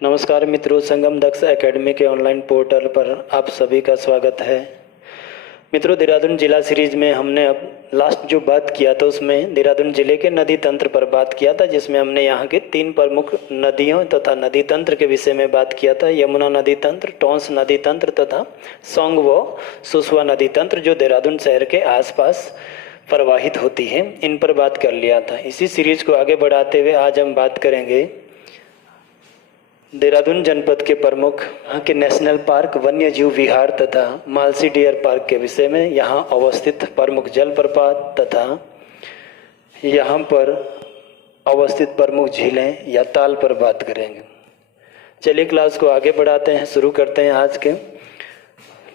नमस्कार मित्रों, संगम दक्ष एकेडमी के ऑनलाइन पोर्टल पर आप सभी का स्वागत है। मित्रों, देहरादून जिला सीरीज में हमने अब लास्ट जो बात किया था उसमें देहरादून जिले के नदी तंत्र पर बात किया था, जिसमें हमने यहाँ के 3 प्रमुख नदियों तथा नदी तंत्र के विषय में बात किया था। यमुना नदी तंत्र, टोंस नदी तंत्र तथा सोंग व सुसवा नदी तंत्र जो देहरादून शहर के आसपास प्रवाहित होती है, इन पर बात कर लिया था। इसी सीरीज को आगे बढ़ाते हुए आज हम बात करेंगे देहरादून जनपद के प्रमुख यहाँ के नेशनल पार्क, वन्य जीव विहार तथा मालसी डियर पार्क के विषय में, यहाँ अवस्थित प्रमुख जलप्रपात तथा यहाँ पर अवस्थित प्रमुख झीलें या ताल पर बात करेंगे। चलिए क्लास को आगे बढ़ाते हैं, शुरू करते हैं आज के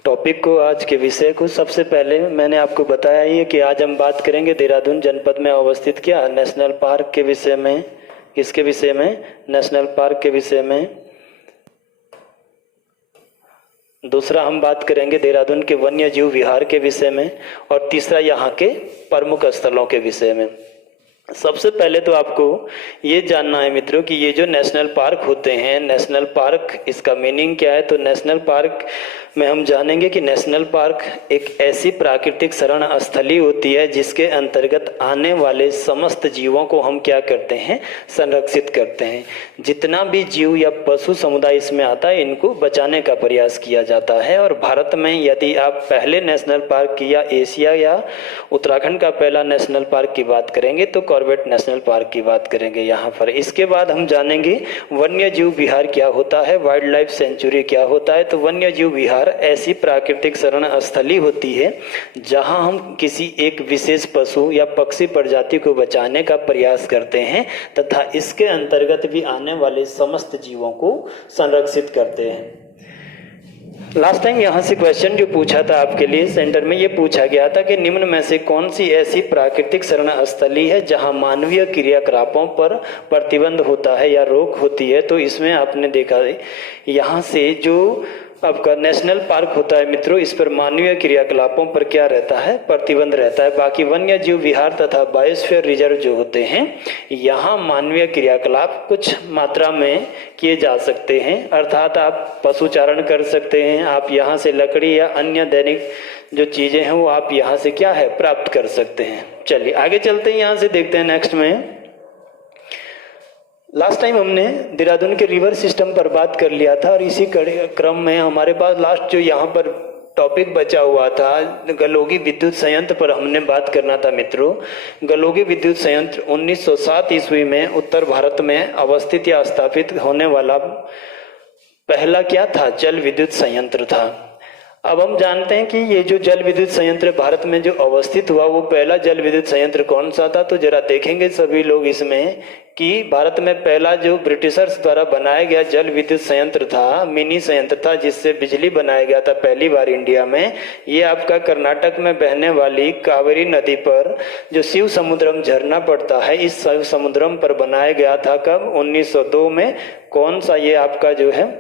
टॉपिक को, आज के विषय को। सबसे पहले मैंने आपको बताया ही कि आज हम बात करेंगे देहरादून जनपद में अवस्थित क्या नेशनल पार्क के विषय में। इसके विषय में, नेशनल पार्क के विषय में। दूसरा हम बात करेंगे देहरादून के वन्य जीव विहार के विषय में, और तीसरा यहाँ के प्रमुख स्थलों के विषय में। सबसे पहले तो आपको ये जानना है मित्रों कि ये जो नेशनल पार्क होते हैं, नेशनल पार्क इसका मीनिंग क्या है। तो नेशनल पार्क में हम जानेंगे कि नेशनल पार्क एक ऐसी प्राकृतिक शरण स्थली होती है जिसके अंतर्गत आने वाले समस्त जीवों को हम क्या करते हैं, संरक्षित करते हैं। जितना भी जीव या पशु समुदाय इसमें आता है, इनको बचाने का प्रयास किया जाता है। और भारत में यदि आप पहले नेशनल पार्क की या एशिया या उत्तराखंड का पहला नेशनल पार्क की बात करेंगे तो कॉर्बेट नेशनल पार्क की बात करेंगे यहाँ पर। इसके बाद हम जानेंगे वन्य जीव विहार क्या होता है, वाइल्ड लाइफ सेंचुरी क्या होता है। तो वन्य जीव विहार ऐसी प्राकृतिक शरण स्थली होती है जहां हम किसी एक विशेष पशु या पक्षी प्रजाति को बचाने का प्रयास करते हैं तथा इसके अंतर्गत भी आने वाले समस्त जीवों को संरक्षित करते हैं। लास्ट टाइम यहाँ से क्वेश्चन जो पूछा था आपके लिए सेंटर में, ये पूछा गया था कि निम्न में से कौन सी ऐसी प्राकृतिक शरण स्थली है जहाँ मानवीय क्रियाकलापों पर प्रतिबंध होता है या रोक होती है। तो इसमें आपने देखा यहाँ से जो आपका नेशनल पार्क होता है मित्रों, इस पर मानवीय क्रियाकलापों पर क्या रहता है, प्रतिबंध रहता है। बाकी वन्य जीव विहार तथा बायोस्फीयर रिजर्व जो होते हैं, यहाँ मानवीय क्रियाकलाप कुछ मात्रा में किए जा सकते हैं। अर्थात आप पशुचारण कर सकते हैं, आप यहाँ से लकड़ी या अन्य दैनिक जो चीजें हैं वो आप यहाँ से क्या है, प्राप्त कर सकते हैं। चलिए आगे चलते हैं, यहाँ से देखते हैं नेक्स्ट में। लास्ट टाइम हमने देहरादून के रिवर सिस्टम पर बात कर लिया था, और इसी क्रम में हमारे पास लास्ट जो यहाँ पर टॉपिक बचा हुआ था गलोगी विद्युत संयंत्र पर हमने बात करना था मित्रों। गलोगी विद्युत संयंत्र 1907 ईस्वी में उत्तर भारत में अवस्थित या स्थापित होने वाला पहला क्या था, जल विद्युत संयंत्र था। अब हम जानते हैं कि ये जो जल विद्युत संयंत्र भारत में जो अवस्थित हुआ, वो पहला जल विद्युत संयंत्र कौन सा था। तो जरा देखेंगे सभी लोग इसमें कि भारत में पहला जो ब्रिटिशर्स द्वारा बनाया गया जल विद्युत संयंत्र था, मिनी संयंत्र था जिससे बिजली बनाया गया था पहली बार इंडिया में, ये आपका कर्नाटक में बहने वाली कावेरी नदी पर जो शिव समुद्रम झरना पड़ता है, इस शिव समुद्रम पर बनाया गया था। कब, 1902 में। कौन सा ये आपका जो है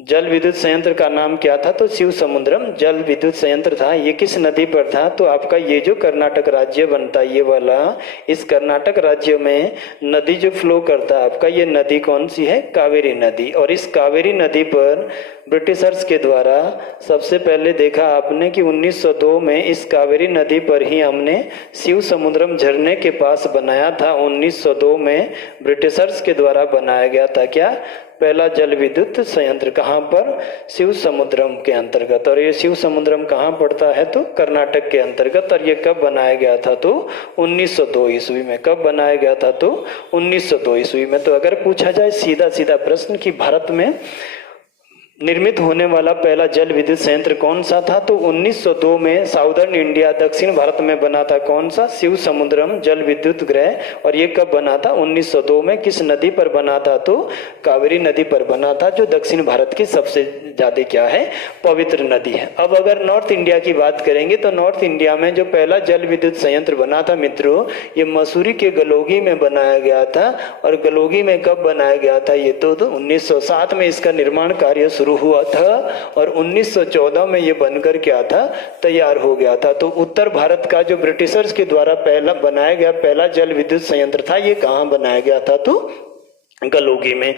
जल विद्युत संयंत्र का नाम क्या था, तो शिव समुद्रम जल विद्युत संयंत्र था। ये किस नदी पर था, तो आपका ये जो कर्नाटक राज्य बनता है ये वाला, इस कर्नाटक राज्य में नदी जो फ्लो करता है आपका, ये नदी कौन सी है, कावेरी नदी। और इस कावेरी नदी पर ब्रिटिशर्स के द्वारा सबसे पहले देखा आपने कि 1902 में इस कावेरी नदी पर ही हमने शिव समुद्रम झरने के पास बनाया था। 1902 में ब्रिटिशर्स के द्वारा बनाया गया था क्या, पहला जल विद्युत संयंत्र। कहाँ पर, शिव समुद्रम के अंतर्गत। और ये शिव समुद्रम कहाँ पड़ता है, तो कर्नाटक के अंतर्गत। और ये कब बनाया गया था, तो 1902 ईस्वी में। कब बनाया गया था, तो 1902 ईस्वी में। तो अगर पूछा जाए सीधा सीधा प्रश्न कि भारत में निर्मित होने वाला पहला जल विद्युत संयंत्र कौन सा था, तो 1902 में साउदर्न इंडिया, दक्षिण भारत में बना था। कौन सा, शिव समुद्रम जल विद्युत गृह। और ये कब बना था, 1902 में। किस नदी पर बना था, तो कावेरी नदी पर बना था, जो दक्षिण भारत की सबसे ज्यादा क्या है, पवित्र नदी है। अब अगर नॉर्थ इंडिया की बात करेंगे तो नॉर्थ इंडिया में जो पहला जल विद्युत संयंत्र बना था मित्रों, ये मसूरी के गलोगी में बनाया गया था। और गलोगी में कब बनाया गया था, ये तो 1907 में इसका निर्माण कार्य शुरू हुआ था और 1914 में ये बनकर क्या था, तैयार हो गया था। तो उत्तर भारत का जो ब्रिटिशर्स के द्वारा पहला बनाया गया पहला जल विद्युत संयंत्र था, ये कहाँ बनाया गया था, तो गलोगी में।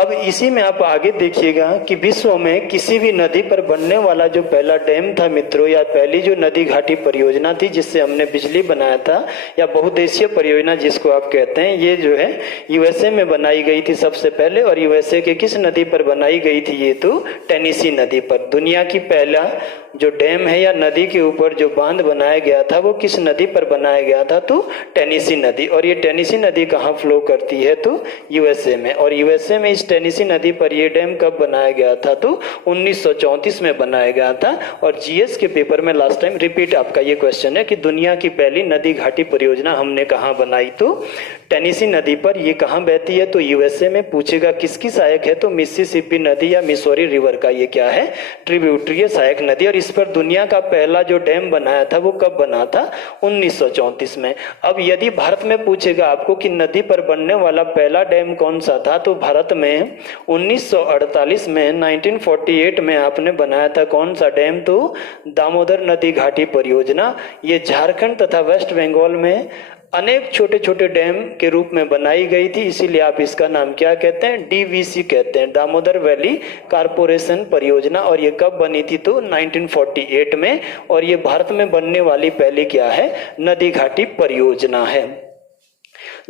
अब इसी में आप आगे देखिएगा कि विश्व में किसी भी नदी पर बनने वाला जो पहला डैम था मित्रों, या पहली जो नदी घाटी परियोजना थी जिससे हमने बिजली बनाया था, या बहुउद्देशीय परियोजना जिसको आप कहते हैं, ये जो है यूएसए में बनाई गई थी सबसे पहले। और यूएसए के किस नदी पर बनाई गई थी? ये तो टेनेसी नदी पर। दुनिया की पहला जो डैम है या नदी के ऊपर जो बांध बनाया गया था वो किस नदी पर बनाया गया था? तो टेनेसी नदी। और ये टेनेसी नदी कहाँ फ्लो करती है? तो यूएसए में। और यूएसए में इस टेनेसी नदी पर ये डैम कब बनाया गया था? तो 1934 में बनाया गया था। और जीएस के पेपर में लास्ट टाइम रिपीट आपका ये क्वेश्चन है कि दुनिया की पहली नदी घाटी परियोजना हमने कहाँ बनाई? तो टेनेसी नदी पर। ये कहाँ बहती है? तो यूएसए में। पूछेगा किसकी सहायक है? तो मिसिसिपी नदी या मिसौरी रिवर का ये क्या है? ट्रिब्यूटरी है, सहायक नदी। और इस पर दुनिया का पहला जो डैम बनाया था वो कब बना था? 1934 में। अब यदि भारत में पूछेगा आपको कि नदी पर बनने वाला पहला डैम कौन सा था, तो भारत में 1948 में 1948 में आपने बनाया था कौन सा डैम? तो दामोदर नदी घाटी परियोजना। ये झारखंड तथा वेस्ट बंगाल में अनेक छोटे छोटे डैम के रूप में बनाई गई थी, इसीलिए आप इसका नाम क्या कहते हैं? डीवीसी कहते हैं, दामोदर वैली कारपोरेशन परियोजना। और ये कब बनी थी? तो 1948 में। और ये भारत में बनने वाली पहली क्या है? नदी घाटी परियोजना है।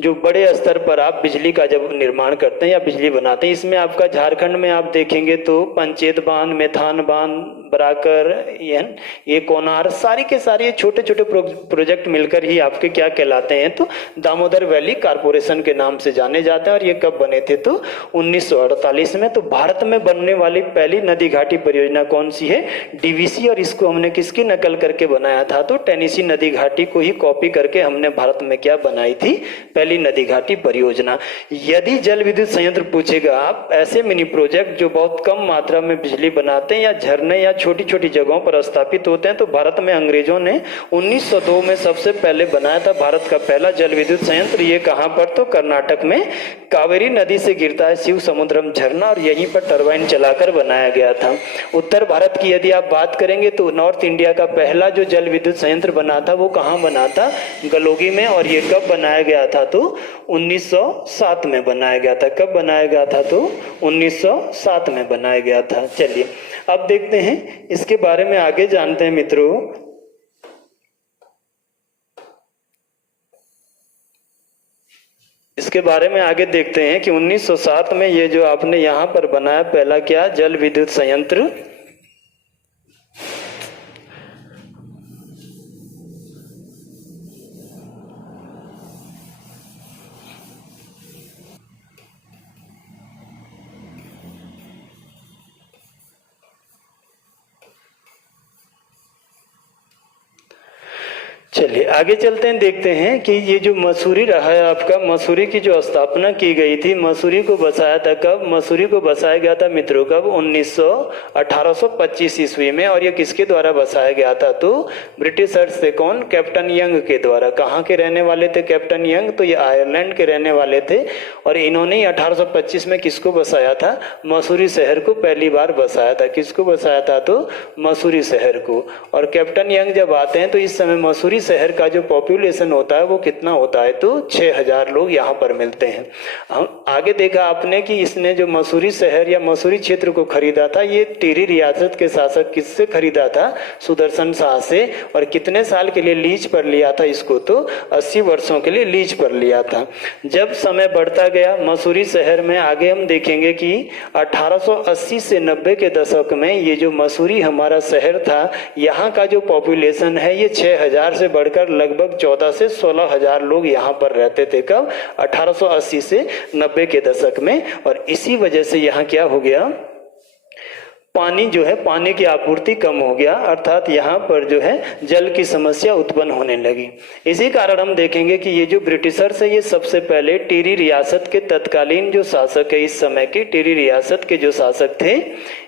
जो बड़े स्तर पर आप बिजली का जब निर्माण करते हैं या बिजली बनाते हैं, इसमें आपका झारखंड में आप देखेंगे तो पंचेत बांध, मेथान बांध, बराकर, ये कोनार, सारी के सारे छोटे छोटे प्रोजेक्ट मिलकर ही आपके क्या कहलाते हैं? तो दामोदर वैली कारपोरेशन के नाम से जाने जाते हैं। और ये कब बने थे? तो 1948 में। तो भारत में बनने वाली पहली नदी घाटी परियोजना कौन सी है? डीवीसी। और इसको हमने किसकी नकल करके बनाया था? तो टेनेसी नदी घाटी को ही कॉपी करके हमने भारत में क्या बनाई थी? पहली नदी घाटी परियोजना। यदि जल विद्युत संयंत्र पूछेगा आप, ऐसे मिनी प्रोजेक्ट जो बहुत कम मात्रा में बिजली बनाते हैं या झरने या छोटी छोटी जगहों पर स्थापित होते हैं, तो भारत में अंग्रेजों ने 1902 में सबसे पहले बनाया था भारत का पहला जल विद्युत संयंत्र। ये कहां पर? तो कर्नाटक में कावेरी नदी से गिरता है शिव समुद्रम झरना, और यहीं पर टरबाइन चलाकर बनाया गया था। उत्तर भारत की यदि आप बात करेंगे तो नॉर्थ इंडिया का पहला जो जल विद्युत संयंत्र बना था वो कहां बना था? गलोगी में। और ये कब बनाया गया था? तो 1907 में बनाया गया था। कब बनाया गया था? तो 1907 में बनाया गया था। चलिए अब देखते हैं इसके बारे में, आगे जानते हैं मित्रों। इसके बारे में आगे देखते हैं कि 1907 में ये जो आपने यहां पर बनाया पहला क्या? जल विद्युत संयंत्र। चलिए आगे चलते हैं, देखते हैं कि ये जो मसूरी रहा है आपका, मसूरी की जो स्थापना की गई थी, मसूरी को बसाया था कब? मसूरी को बसाया गया था मित्रों कब? 1825 ईस्वी में। और ये किसके द्वारा बसाया गया था? तो ब्रिटिशर्स से। कौन? कैप्टन यंग के द्वारा। कहाँ के रहने वाले थे कैप्टन यंग? तो ये आयरलैंड के रहने वाले थे। और इन्होंने ही 1825 में किसको बसाया था? मसूरी शहर को पहली बार बसाया था। किसको बसाया था? तो मसूरी शहर को। और कैप्टन यंग जब आते हैं तो इस समय मसूरी शहर का जो पॉपुलेशन होता है वो कितना होता है? तो 6000 लोग यहाँ पर मिलते हैं। हम आगे देखा आपने कि इसने जो मसूरी शहर या मसूरी क्षेत्र को खरीदा था, ये टिहरी रियासत के शासक किससे खरीदा था? सुदर्शन शाह से। और कितने साल के लिए लीज पर लिया था इसको? तो 80 वर्षों के लिए लीज पर लिया था। जब समय बढ़ता गया मसूरी शहर में, आगे हम देखेंगे कि 1880 से 90 के दशक में ये जो मसूरी हमारा शहर था, यहाँ का जो पॉपुलेशन है ये 6000 से बढ़कर लगभग 14 से 16,000 लोग यहाँ पर रहते थे। कब? 1880 से 90 के दशक में। और इसी वजह से यहाँ क्या हो गया? पानी जो है, पानी की आपूर्ति कम हो गया, अर्थात यहाँ पर जो है जल की समस्या उत्पन्न होने लगी। इसी कारण हम देखेंगे कि ये जो ब्रिटिशर्स है ये सबसे पहले टिहरी रियासत के तत्कालीन जो शासक है, इस समय के टिहरी रियासत के जो शासक थे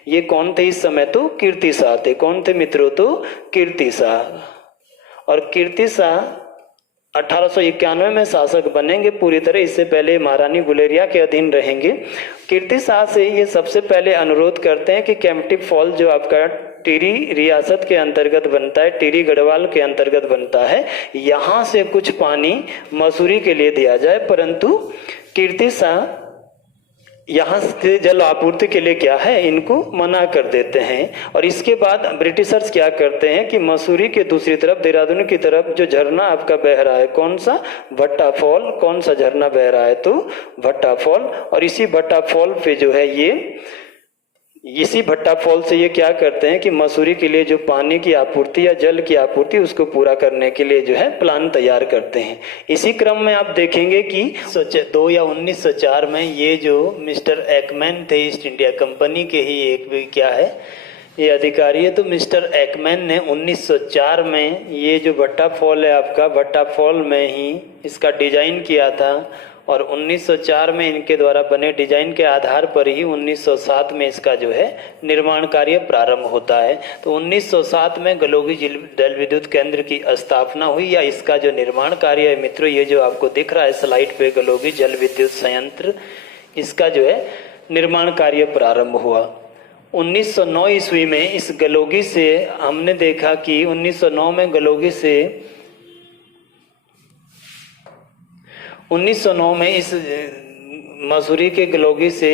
ये कौन थे इस समय? तो कीर्ति शाह थे। कौन थे मित्रों? तो कीर्ति शाह। और कीर्ति शाह 1891 में शासक बनेंगे पूरी तरह, इससे पहले महारानी गुलेरिया के अधीन रहेंगे। कीर्ति शाह से ये सबसे पहले अनुरोध करते हैं कि केम्प्टी फॉल जो आपका टिहरी रियासत के अंतर्गत बनता है, टिहरी गढ़वाल के अंतर्गत बनता है, यहाँ से कुछ पानी मसूरी के लिए दिया जाए। परंतु कीर्ति शाह यहाँ से जल आपूर्ति के लिए क्या है, इनको मना कर देते हैं। और इसके बाद ब्रिटिशर्स क्या करते हैं कि मसूरी के दूसरी तरफ देहरादून की तरफ जो झरना आपका बह रहा है, कौन सा, भट्टा फॉल, कौन सा झरना बह रहा है, तो भट्टा फॉल। और इसी भट्टा फॉल पे जो है इसी भट्टा फॉल से ये क्या करते हैं कि मसूरी के लिए जो पानी की आपूर्ति या जल की आपूर्ति उसको पूरा करने के लिए जो है प्लान तैयार करते हैं। इसी क्रम में आप देखेंगे कि 1902 या 1904 में ये जो मिस्टर एकमैन थे, ईस्ट इंडिया कंपनी के ही एक भी क्या है ये अधिकारी है, तो मिस्टर एकमैन ने 1904 में ये जो भट्टा फॉल है आपका, भट्टा फॉल में ही इसका डिजाइन किया था। और 1904 में इनके द्वारा बने डिजाइन के आधार पर ही 1907 में इसका जो है निर्माण कार्य प्रारंभ होता है। तो 1907 में गलोगी जल विद्युत केंद्र की स्थापना हुई, या इसका जो निर्माण कार्य है मित्रों, ये जो आपको दिख रहा है स्लाइड पे गलोगी जल विद्युत संयंत्र, इसका जो है निर्माण कार्य प्रारंभ हुआ। 1909 ईस्वी में इस गलोगी से हमने देखा कि 1909 में गलोगी से 1909 में इस मसूरी के गलोगी से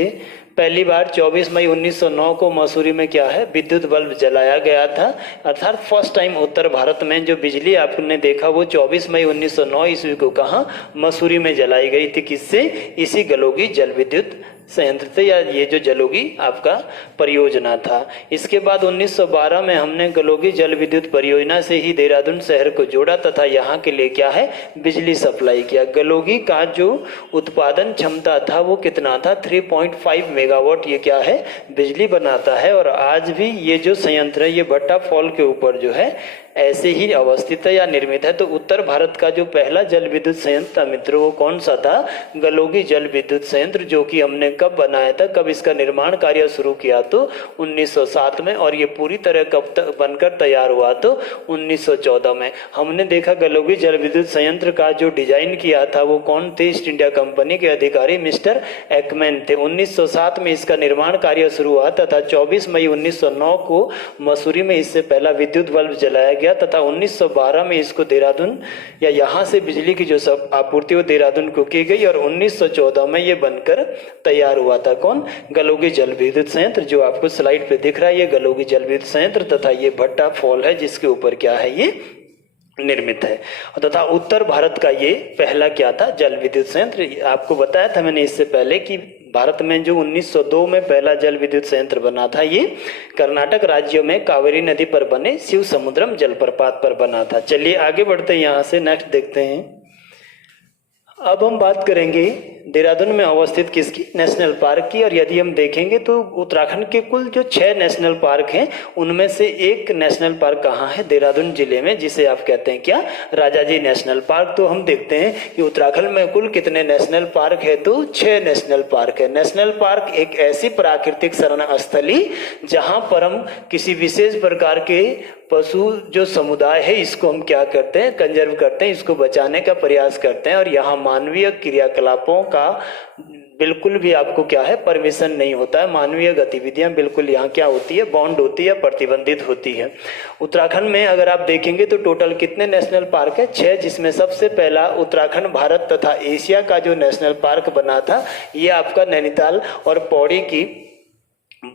पहली बार 24 मई 1909 को मसूरी में क्या है विद्युत बल्ब जलाया गया था। अर्थात फर्स्ट टाइम उत्तर भारत में जो बिजली आपने देखा वो 24 मई 1909 ईस्वी को कहाँ, मसूरी में जलाई गई थी। किससे, इसी गलोगी जल विद्युत संयंत्र से, या ये जो जलोगी आपका परियोजना था। इसके बाद 1912 में हमने गलोगी जल विद्युत परियोजना से ही देहरादून शहर को जोड़ा तथा यहाँ के लिए क्या है बिजली सप्लाई किया। गलोगी का जो उत्पादन क्षमता था वो कितना था, 3.5 मेगावाट ये क्या है बिजली बनाता है। और आज भी ये जो संयंत्र है ये भट्टा फॉल के ऊपर जो है ऐसे ही अवस्थित है या निर्मित है। तो उत्तर भारत का जो पहला जल विद्युत संयंत्र मित्रों वो कौन सा था, गलोगी जल विद्युत संयंत्र, जो कि हमने कब बनाया था, कब इसका निर्माण कार्य शुरू किया, तो 1907 में। और ये पूरी तरह कब तक बनकर तैयार हुआ, तो 1914 में। हमने देखा गलोगी जल विद्युत संयंत्र का जो डिजाइन किया था वो कौन थे, ईस्ट इंडिया कंपनी के अधिकारी मिस्टर एकमैन थे। 1907 में इसका निर्माण कार्य शुरू हुआ तथा 24 मई 1909 को मसूरी में इससे पहला विद्युत बल्ब जलाया गया तथा 1912 में इसको देहरादून या यहाँ से बिजली की जो सब आपूर्ति वो देहरादून को की गई। और 1914 में ये बनकर तैयार हुआ था, कौन, गलोगी जल विद्युत संयंत्र, जो आपको स्लाइड पे दिख रहा है। ये गलोगी जल विद्युत संयंत्र तथा ये भट्टा फॉल है जिसके ऊपर क्या है ये निर्मित है। तथा उत्तर भारत का ये पहला क्या था जल विद्युत संयंत्र। आपको बताया था मैंने इससे पहले कि भारत में जो 1902 में पहला जल विद्युत संयंत्र बना था ये कर्नाटक राज्य में कावेरी नदी पर बने शिव समुद्रम जलप्रपात पर बना था। चलिए आगे बढ़ते हैं, यहाँ से नेक्स्ट देखते हैं। अब हम बात करेंगे देहरादून में अवस्थित किसकी, नेशनल पार्क की। और यदि हम देखेंगे तो उत्तराखंड के कुल जो 6 नेशनल पार्क हैं उनमें से एक नेशनल पार्क कहाँ है, देहरादून जिले में, जिसे आप कहते हैं क्या, राजाजी नेशनल पार्क। तो हम देखते हैं कि उत्तराखंड में कुल कितने नेशनल पार्क है, तो 6 नेशनल पार्क है। नेशनल पार्क एक ऐसी प्राकृतिक शरण स्थली जहां पर हम किसी विशेष प्रकार के पशु जो समुदाय है इसको हम क्या करते हैं, कंजर्व करते हैं, इसको बचाने का प्रयास करते हैं। और यहाँ मानवीय क्रियाकलापों का बिल्कुल भी आपको क्या है परमिशन नहीं होता है। मानवीय गतिविधियां बिल्कुल यहाँ क्या होती है, बॉन्ड होती है, प्रतिबंधित होती है। उत्तराखंड में अगर आप देखेंगे तो टोटल कितने नेशनल पार्क है, 6, जिसमें सबसे पहला उत्तराखंड भारत तथा एशिया का जो नेशनल पार्क बना था ये आपका नैनीताल और पौड़ी की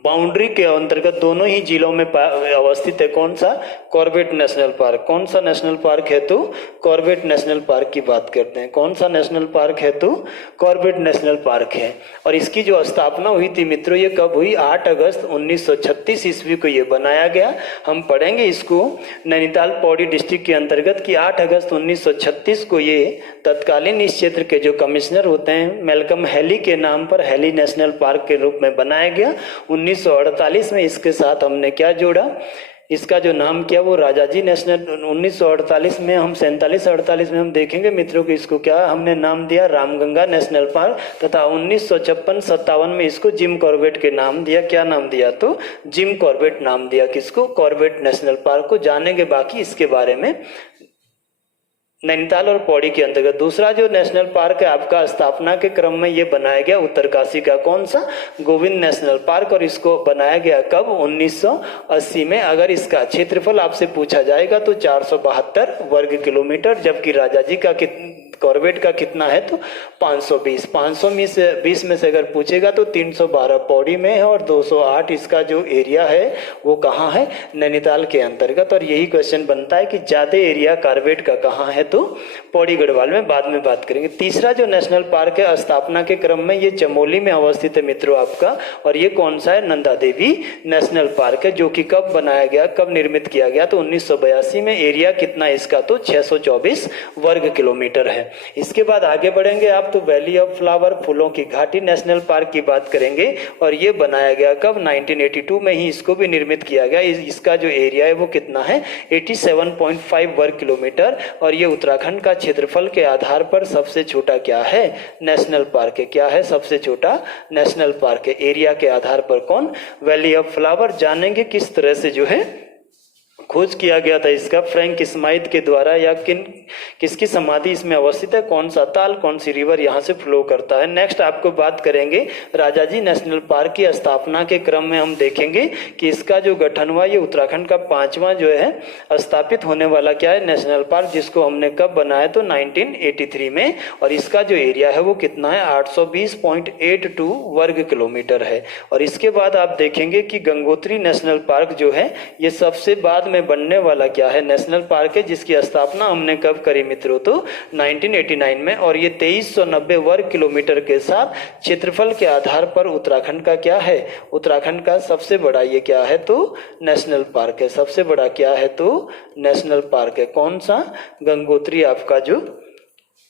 बाउंड्री के अंतर्गत दोनों ही जिलों में अवस्थित है। कौन सा, कॉर्बेट नेशनल पार्क। कौन सा नेशनल पार्क है, तो कॉर्बेट नेशनल पार्क की बात करते हैं। कौन सा नेशनल पार्क है, तो कॉर्बेट नेशनल पार्क है। और इसकी जो स्थापना हुई थी मित्रों ये कब हुई, 8 अगस्त 1936 ईस्वी को ये बनाया गया। हम पढ़ेंगे इसको नैनीताल पौड़ी डिस्ट्रिक्ट के अंतर्गत कि 8 अगस्त 1936 को ये तत्कालीन इस क्षेत्र के जो कमिश्नर होते हैं मैल्कम हैली के नाम पर हैली नेशनल पार्क के रूप में बनाया गया। 1948 में इसके साथ हमने क्या जोड़ा, इसका जो नाम किया वो राजाजी नेशनल। 1948 में हम 47-48 में हम देखेंगे मित्रों कि इसको क्या हमने नाम दिया, रामगंगा नेशनल पार्क। तथा 1956-57 में इसको जिम कॉर्बेट के नाम दिया। क्या नाम दिया, तो जिम कॉर्बेट नाम दिया। किसको, कॉर्बेट नेशनल पार्क को। जानेंगे बाकी इसके बारे में नैनीताल और पौड़ी के अंतर्गत। दूसरा जो नेशनल पार्क है आपका स्थापना के क्रम में ये बनाया गया उत्तरकाशी का, कौन सा, गोविंद नेशनल पार्क। और इसको बनाया गया कब, 1980 में। अगर इसका क्षेत्रफल आपसे पूछा जाएगा तो 472 वर्ग किलोमीटर, जबकि राजाजी का कॉर्बेट का कितना है तो 520। 520 में से अगर पूछेगा तो 312 पौड़ी में है और 208 इसका जो एरिया है वो कहाँ है, नैनीताल के अंतर्गत। और यही क्वेश्चन बनता है कि ज़्यादा एरिया कॉर्बेट का कहाँ है तो पौड़ी गढ़वाल में, बाद में बात करेंगे। तीसरा जो नेशनल पार्क है स्थापना के क्रम में, ये चमोली में अवस्थित है मित्रों आपका, और ये कौन सा है, नंदा देवी नेशनल पार्क है, जो कि कब बनाया गया, कब निर्मित किया गया तो 1982 में। एरिया कितना है इसका तो 624 वर्ग किलोमीटर है। इसके बाद आगे बढ़ेंगे आप तो वैली ऑफ फ्लावर, फूलों की घाटी नेशनल पार्क की बात करेंगे, और ये बनाया गया कब, 1982 में ही इसको भी निर्मित किया गया। इसका जो एरिया है वो कितना है, 87.5 वर्ग किलोमीटर, और ये उत्तराखंड का क्षेत्रफल के आधार पर सबसे छोटा क्या है, नेशनल पार्क है। क्या है, सबसे छोटा नेशनल पार्क है एरिया के आधार पर। कौन, वैली ऑफ फ्लावर। जानेंगे किस तरह से जो है खोज किया गया था इसका, फ्रैंक स्माइथ के द्वारा, या किसकी समाधि इसमें अवस्थित है, कौन सा ताल, कौन सी रिवर यहाँ से फ्लो करता है। नेक्स्ट आपको बात करेंगे राजाजी नेशनल पार्क की स्थापना के क्रम में। हम देखेंगे कि इसका जो गठन हुआ, ये उत्तराखंड का 5वां जो है स्थापित होने वाला क्या है, नेशनल पार्क, जिसको हमने कब बनाया तो 1983 में, और इसका जो एरिया है वो कितना है, 820.82 वर्ग किलोमीटर है। और इसके बाद आप देखेंगे कि गंगोत्री नेशनल पार्क जो है ये सबसे बाद में बनने वाला क्या है, नेशनल पार्क है, जिसकी स्थापना हमने कब करी मित्रों तो 1989 में, और ये 2390 वर्ग किलोमीटर के साथ क्षेत्रफल के आधार पर उत्तराखंड का क्या है, उत्तराखंड का सबसे बड़ा ये क्या है तो नेशनल पार्क है। सबसे बड़ा क्या है तो नेशनल पार्क है, कौन सा, गंगोत्री आपका जो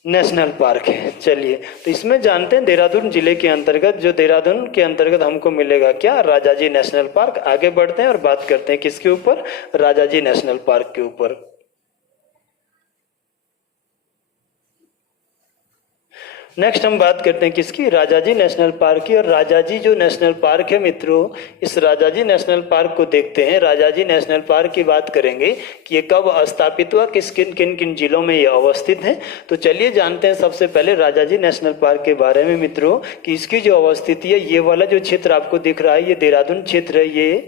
नेशनल पार्क है। चलिए तो इसमें जानते हैं देहरादून जिले के अंतर्गत, जो देहरादून के अंतर्गत हमको मिलेगा क्या, राजाजी नेशनल पार्क। आगे बढ़ते हैं और बात करते हैं किसके ऊपर, राजाजी नेशनल पार्क के ऊपर। नेक्स्ट हम बात करते हैं किसकी, राजाजी नेशनल पार्क की। और राजाजी जो नेशनल पार्क है मित्रों, इस राजाजी नेशनल पार्क को देखते हैं। राजाजी नेशनल पार्क की बात करेंगे कि ये कब स्थापित हुआ, किन किन जिलों में ये अवस्थित है। तो चलिए जानते हैं सबसे पहले राजाजी नेशनल पार्क के बारे में मित्रों, कि इसकी जो अवस्थिति है, ये वाला जो क्षेत्र आपको दिख रहा है ये देहरादून क्षेत्र है। ये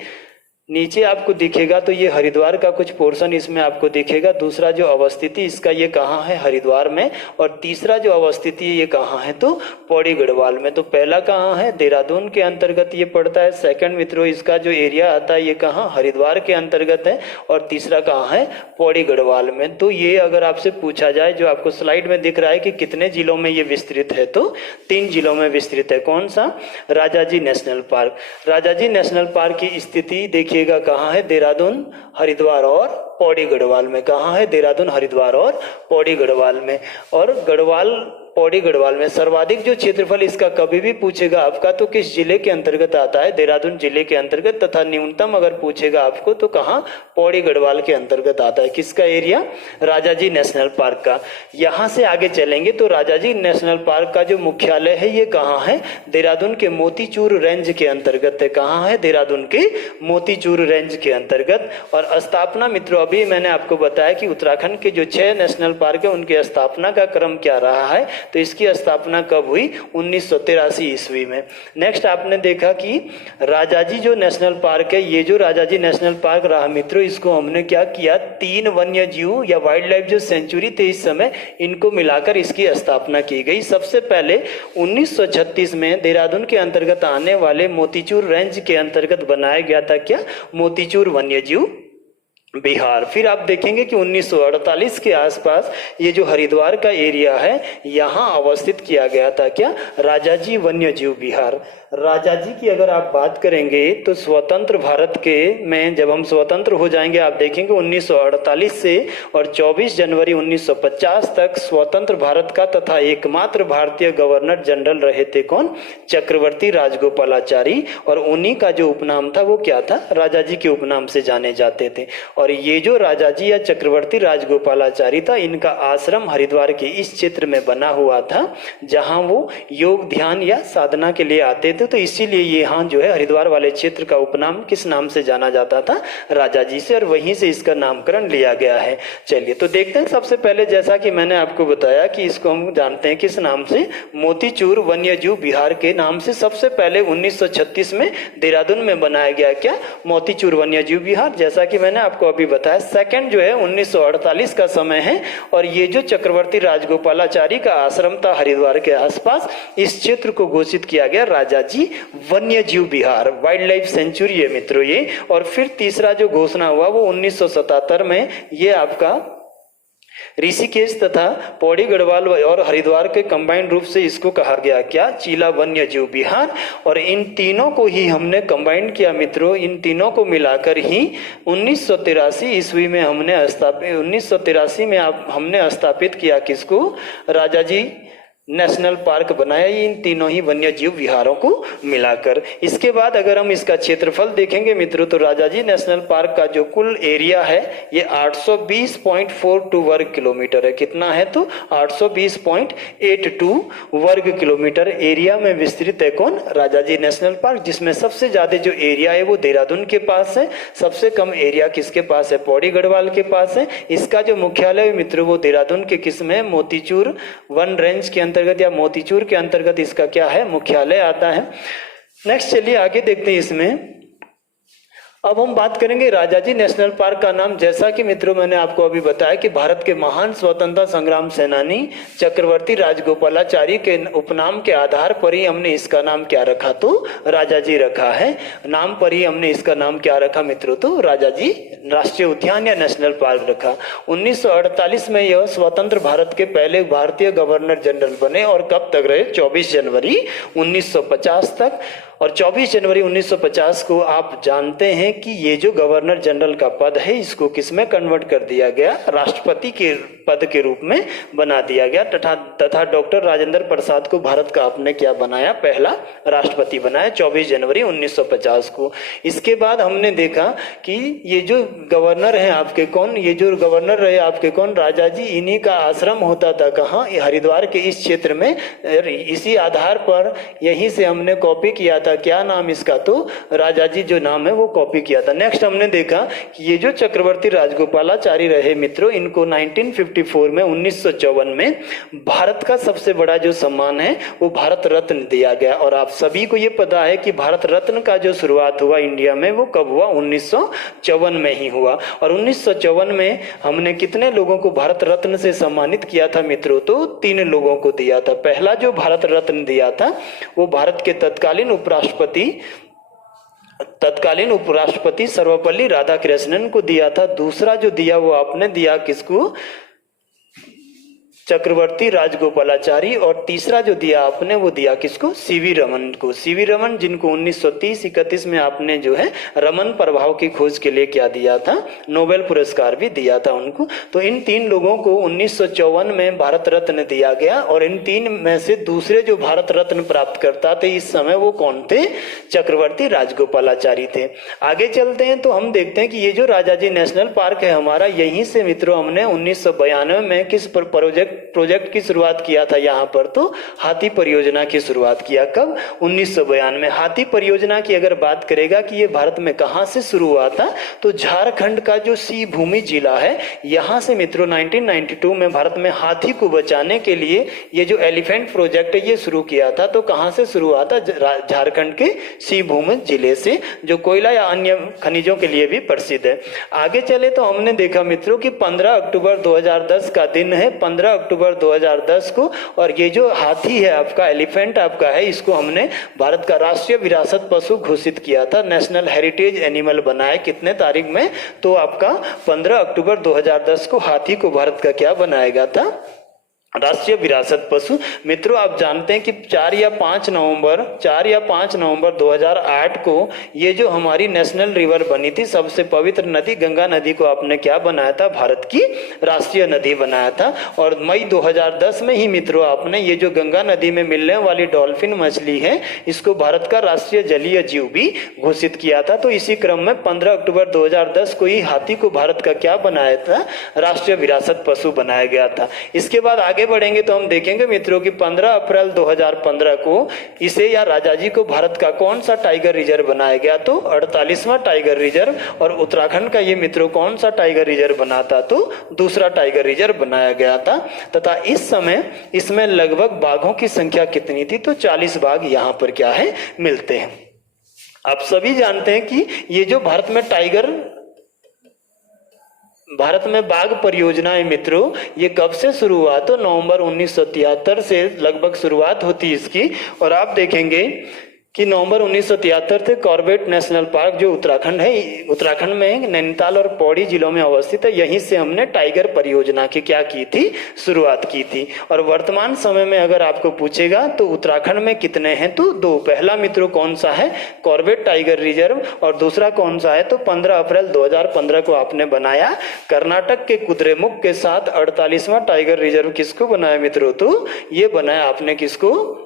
नीचे आपको दिखेगा तो ये हरिद्वार का कुछ पोर्शन इसमें आपको दिखेगा। दूसरा जो अवस्थिति इसका ये कहाँ है, हरिद्वार में, और तीसरा जो अवस्थिति ये कहाँ है तो पौड़ी गढ़वाल में। तो पहला कहाँ है, देहरादून के अंतर्गत ये पड़ता है। सेकंड मित्रों इसका जो एरिया आता है ये कहाँ, हरिद्वार के अंतर्गत है, और तीसरा कहाँ है, पौड़ी गढ़वाल में। तो ये अगर आपसे पूछा जाए, जो आपको स्लाइड में दिख रहा है कि कितने जिलों में ये विस्तृत है तो 3 जिलों में विस्तृत है। कौन सा, Rajaji national park. Rajaji national park की स्थिति देखिए कहाँ है, देहरादून, हरिद्वार और पौड़ी गढ़वाल में। कहाँ है, देहरादून, हरिद्वार और पौड़ी गढ़वाल में। और गढ़वाल, पौड़ी गढ़वाल में सर्वाधिक जो क्षेत्रफल इसका कभी भी पूछेगा आपका तो किस जिले के अंतर्गत आता है, देहरादून जिले के अंतर्गत, तथा न्यूनतम अगर पूछेगा आपको तो कहाँ, पौड़ी गढ़वाल के अंतर्गत आता है। किसका एरिया, राजाजी नेशनल पार्क का। यहाँ से आगे चलेंगे तो राजाजी नेशनल पार्क का जो मुख्यालय है ये कहाँ है, देहरादून के मोतीचूर रेंज के अंतर्गत है। कहाँ है, देहरादून के मोतीचूर रेंज के अंतर्गत। और स्थापना मित्रों, अभी मैंने आपको बताया कि उत्तराखंड के जो 6 नेशनल पार्क है उनकी स्थापना का क्रम क्या रहा है, तो इसकी स्थापना कब हुई, 1983 ईस्वी में। नेक्स्ट आपने देखा कि राजाजी जो नेशनल पार्क है, ये जो राजाजी नेशनल पार्क रहा मित्रों, इसको हमने क्या किया, 3 वन्य जीव या वाइल्ड लाइफ जो सेंचुरी थे इस समय, इनको मिलाकर इसकी स्थापना की गई। सबसे पहले 1936 में देहरादून के अंतर्गत आने वाले मोतीचूर रेंज के अंतर्गत बनाया गया था क्या, मोतीचूर वन्य जीव बिहार। फिर आप देखेंगे कि 1948 के आसपास ये जो हरिद्वार का एरिया है यहाँ अवस्थित किया गया था क्या, राजाजी वन्य जीव बिहार। राजाजी की अगर आप बात करेंगे तो स्वतंत्र भारत के में जब हम स्वतंत्र हो जाएंगे, आप देखेंगे 1948 से और 24 जनवरी 1950 तक स्वतंत्र भारत का तथा एकमात्र भारतीय गवर्नर जनरल रहे थे कौन, चक्रवर्ती राजगोपालाचारी। और उन्हीं का जो उपनाम था वो क्या था, राजाजी के उपनाम से जाने जाते थे। और ये जो राजाजी या चक्रवर्ती राजगोपालाचारी था, इनका आश्रम हरिद्वार के इस क्षेत्र में बना हुआ था जहां वो योग ध्यान या साधना के लिए आते थे। तो इसीलिए यहाँ जो है हरिद्वार वाले क्षेत्र का उपनाम किस नाम से जाना जाता था, राजाजी से, और वहीं से इसका नामकरण लिया गया है। चलिए तो देखते हैं। सबसे पहले जैसा कि मैंने आपको बताया कि इसको हम जानते हैं किस नाम से, मोतीचूर वन्यजीव बिहार के नाम से। सबसे पहले 1936 में देहरादून में बनाया गया क्या, मोतीचूर वन्यजीव बिहार। जैसा कि मैंने आपको अभी बताया। सेकंड जो है 1948 का समय है, और ये जो चक्रवर्ती राजगोपालाचारी का आश्रम था हरिद्वार के आसपास, इस क्षेत्र को घोषित किया गया राजाजी वन्यजीव विहार, वाइल्ड लाइफ सेंचुरी है मित्रों ये। और फिर तीसरा जो घोषणा हुआ वो 1977 में, ये आपका ऋषिकेश तथा पौड़ी गढ़वाल और हरिद्वार के कंबाइंड रूप से इसको कहा गया क्या, चीला वन्य जीव विहार। और इन तीनों को ही हमने कंबाइंड किया मित्रों, इन तीनों को मिलाकर ही 1983 ईस्वी में हमने स्थापित 1983 में हमने स्थापित किया किसको, राजाजी नेशनल पार्क बनाया, इन तीनों ही वन्य जीव विहारों को मिलाकर। इसके बाद अगर हम इसका क्षेत्रफल देखेंगे मित्रों, तो राजाजी नेशनल पार्क का जो कुल एरिया है ये 820.42 वर्ग किलोमीटर है। कितना है तो 820.82 वर्ग किलोमीटर एरिया में विस्तृत है कौन, राजाजी नेशनल पार्क, जिसमें सबसे ज्यादा जो एरिया है वो देहरादून के पास है, सबसे कम एरिया किसके पास है, पौड़ी गढ़वाल के पास है। इसका जो मुख्यालय मित्रों वो देहरादून के किस में, मोतीचूर वन रेंज के अंतर्गत या मोतीचूर के अंतर्गत इसका क्या है, मुख्यालय आता है। नेक्स्ट चलिए आगे देखते हैं इसमें। अब हम बात करेंगे राजाजी नेशनल पार्क का नाम, जैसा कि मित्रों मैंने आपको अभी बताया कि भारत के महान स्वतंत्रता संग्राम सेनानी चक्रवर्ती राजगोपालाचारी के उपनाम के आधार पर ही हमने इसका नाम क्या रखा, तो राजाजी रखा है। नाम पर ही हमने इसका नाम क्या रखा मित्रों, तो राजाजी राष्ट्रीय उद्यान या नेशनल पार्क रखा। 1948 में यह स्वतंत्र भारत के पहले भारतीय गवर्नर जनरल बने, और कब तक रहे, 24 जनवरी 1950 तक। और 24 जनवरी 1950 को आप जानते हैं कि ये जो गवर्नर जनरल का पद है इसको किसमें कन्वर्ट कर दिया गया, राष्ट्रपति के पद के रूप में बना दिया गया, तथा डॉक्टर राजेंद्र प्रसाद को भारत का आपने क्या बनाया, पहला राष्ट्रपति बनाया 24 जनवरी 1950 को। इसके बाद हमने देखा कि ये जो गवर्नर हैं आपके कौन, ये जो गवर्नर रहे आपके कौन, राजाजी, इन्हीं का आश्रम होता था कहाँ, हरिद्वार के इस क्षेत्र में। इसी आधार पर यहीं से हमने कॉपी किया था, क्या नाम इसका, तो राजाजी जो नाम है वो कॉपी किया था। नेक्स्ट हमने देखा कि ये जो चक्रवर्ती राजगोपालाचारी रहे मित्रों, इनको 1954 में 1954 में भारत का सबसे बड़ा जो सम्मान है वो भारत रत्न दिया गया। और आप सभी को ये पता है कि भारत रत्न का जो शुरुआत हुआ इंडिया में वो कब हुआ, 1954 में ही हुआ। और 1954 में हमने कितने लोगों को भारत रत्न से सम्मानित किया था मित्रों, तो 3 लोगों को दिया था। पहला जो भारत रत्न दिया था वो भारत के तत्कालीन उपराष्ट्रपति सर्वपल्ली राधाकृष्णन को दिया था। दूसरा जो दिया वो आपने दिया किसको, चक्रवर्ती राजगोपालाचारी। और तीसरा जो दिया आपने वो दिया किसको, सीवी रमन को। सीवी रमन जिनको 1930-31 में आपने जो है रमन प्रभाव की खोज के लिए क्या दिया था, नोबेल पुरस्कार भी दिया था उनको। तो इन 3 लोगों को 1954 में भारत रत्न दिया गया। और इन 3 में से दूसरे जो भारत रत्न प्राप्त करता थे इस समय वो कौन थे, चक्रवर्ती राजगोपालाचारी थे। आगे चलते हैं तो हम देखते हैं कि ये जो राजाजी नेशनल पार्क है हमारा, यहीं से मित्रों हमने 1992 में किस प्रोजेक्ट की शुरुआत किया था, यहाँ पर तो हाथी परियोजना की शुरुआत किया। कब, 1992 में। हाथी परियोजना की अगर बात करेगा कि ये भारत में कहाँ से शुरू हुआ था, तो झारखंड का जो सी भूमि जिला है यहाँ से मित्रों 1992 में भारत में हाथी को बचाने के लिए ये जो एलिफेंट प्रोजेक्ट है ये शुरू किया था। तो कहाँ से शुरू हुआ था, झारखंड के सी भूमि जिले से, जो कोयला या अन्य खनिजों के लिए भी प्रसिद्ध है। आगे चले तो हमने देखा मित्रों कि 15 अक्टूबर 2010 का दिन है, 15 अक्टूबर 2010 को। और ये जो हाथी है आपका, एलिफेंट आपका है, इसको हमने भारत का राष्ट्रीय विरासत पशु घोषित किया था, नेशनल हेरिटेज एनिमल बनाया। कितने तारीख में, तो आपका 15 अक्टूबर 2010 को हाथी को भारत का क्या बनाया गया था, राष्ट्रीय विरासत पशु। मित्रों आप जानते हैं कि 4 या 5 नवंबर 2008 को ये जो हमारी नेशनल रिवर बनी थी, सबसे पवित्र नदी गंगा नदी को आपने क्या बनाया था, भारत की राष्ट्रीय नदी बनाया था। और मई 2010 में ही मित्रों आपने ये जो गंगा नदी में मिलने वाली डॉल्फिन मछली है इसको भारत का राष्ट्रीय जलीय जीव भी घोषित किया था। तो इसी क्रम में 15 अक्टूबर 2010 को ही हाथी को भारत का क्या बनाया था, राष्ट्रीय विरासत पशु बनाया गया था। इसके बाद आगे बढ़ेंगे तो हम देखेंगे मित्रों कि 15 अप्रैल 2015 को इसे या राजाजी को भारत का कौन सा टाइगर रिजर्व बनाया गया, तो 48वां टाइगर रिजर्व। और उत्तराखंड का ये मित्रों कौन सा टाइगर रिजर्व बना था, तो दूसरा टाइगर रिजर्व बनाया गया था। तथा इस समय इसमें लगभग बाघों की संख्या कितनी थी, तो 40 बाघ यहाँ पर क्या है, मिलते हैं। आप सभी जानते हैं कि ये जो भारत में टाइगर भारत में बाघ परियोजना है मित्रों, ये कब से शुरू हुआ? तो नवंबर 1973 से लगभग शुरुआत होती है इसकी। और आप देखेंगे कि नवंबर 1973 से कॉर्बेट नेशनल पार्क जो उत्तराखंड है, उत्तराखंड में नैनीताल और पौड़ी जिलों में अवस्थित है, यहीं से हमने टाइगर परियोजना की क्या की थी? शुरुआत की थी। और वर्तमान समय में अगर आपको पूछेगा तो उत्तराखंड में कितने हैं? तो 2। पहला मित्रों कौन सा है? Corbett tiger reserve. और दूसरा कौन सा है? तो 15 अप्रैल 2015 को आपने बनाया कर्नाटक के कुद्रेमुख के साथ 48वां टाइगर रिजर्व। किसको बनाया मित्रों? तो ये बनाया आपने किसको?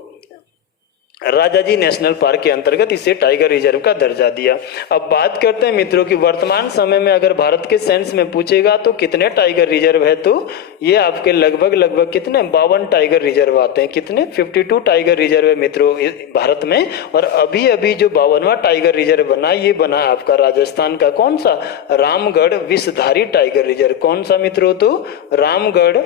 राजाजी नेशनल पार्क के अंतर्गत इसे टाइगर रिजर्व का दर्जा दिया। अब बात करते हैं मित्रों कि वर्तमान समय में अगर भारत के सेंस में पूछेगा तो कितने टाइगर रिजर्व है? तो ये आपके लगभग कितने 52 टाइगर रिजर्व आते हैं। कितने? 52 टाइगर रिजर्व है मित्रों भारत में। और अभी अभी जो 52वां टाइगर रिजर्व बना, ये बना आपका राजस्थान का कौन सा? Ramgarh Vishdhari tiger reserve. कौन सा मित्रों? तो रामगढ़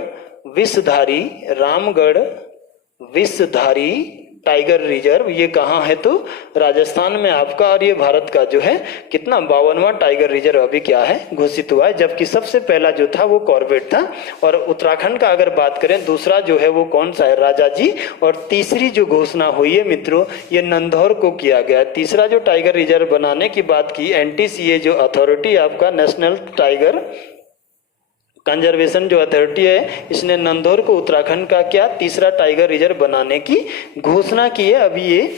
विषधारी टाइगर रिजर्व। ये कहाँ है? तो राजस्थान में आपका। और ये भारत का जो है कितना 52वां टाइगर रिजर्व अभी क्या है? घोषित हुआ है। जबकि सबसे पहला जो था वो कॉर्बेट था। और उत्तराखंड का अगर बात करें, दूसरा जो है वो कौन सा है? राजाजी। और तीसरी जो घोषणा हुई है मित्रों, ये नंदौर को किया गया। तीसरा जो टाइगर रिजर्व बनाने की बात की, NTCA जो अथॉरिटी आपका नेशनल टाइगर कंजर्वेशन जो अथॉरिटी है, इसने नंदौर को उत्तराखंड का क्या तीसरा टाइगर रिजर्व बनाने की घोषणा की है। अभी ये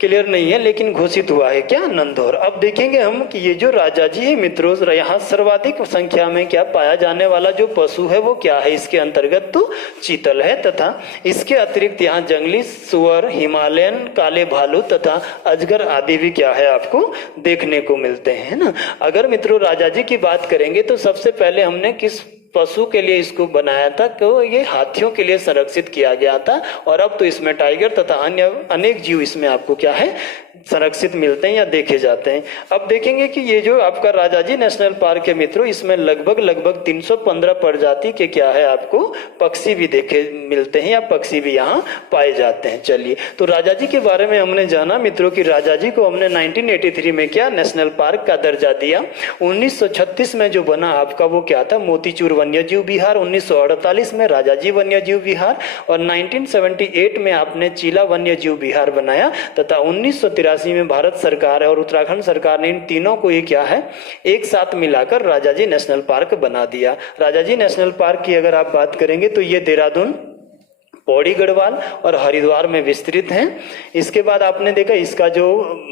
क्लियर नहीं है लेकिन घोषित हुआ है क्या? नंदौर। अब देखेंगे हम कि ये जो राजाजी है मित्रों, यहाँ सर्वाधिक संख्या में क्या पाया जाने वाला जो पशु है वो क्या है? इसके अंतर्गत तो चीतल है, तथा इसके अतिरिक्त यहाँ जंगली सुअर, हिमालयन काले भालू तथा अजगर आदि भी क्या है आपको देखने को मिलते हैं ना। अगर मित्रों राजाजी की बात करेंगे तो सबसे पहले हमने किस पशु के लिए इसको बनाया था? तो ये हाथियों के लिए संरक्षित किया गया था। और अब तो इसमें टाइगर तथा अन्य अनेक जीव इसमें आपको क्या है? संरक्षित मिलते हैं या देखे जाते हैं। अब देखेंगे कि ये जो आपका राजाजी नेशनल पार्क है मित्रों, इसमें लगभग 315 प्रजाति के क्या है आपको पक्षी भी देखे मिलते हैं या पक्षी भी यहाँ पाए जाते हैं। चलिए, तो राजाजी के बारे में हमने जाना मित्रों कि राजाजी को हमने 1983 में क्या नेशनल पार्क का दर्जा दिया। 1936 में जो बना आपका वो क्या था? मोतीचूर वन्यजीव विहार। 1948 में राजाजी वन्यजीव विहार। और 1978 में आपने चीला वन्यजीव विहार बनाया। तथा 1983 में भारत सरकार और उत्तराखंड सरकार ने इन तीनों को ही क्या है एक साथ मिलाकर राजाजी नेशनल पार्क बना दिया। राजाजी नेशनल पार्क की अगर आप बात करेंगे तो ये देहरादून, पौड़ी गढ़वाल और हरिद्वार में विस्तृत हैं। इसके बाद आपने देखा इसका जो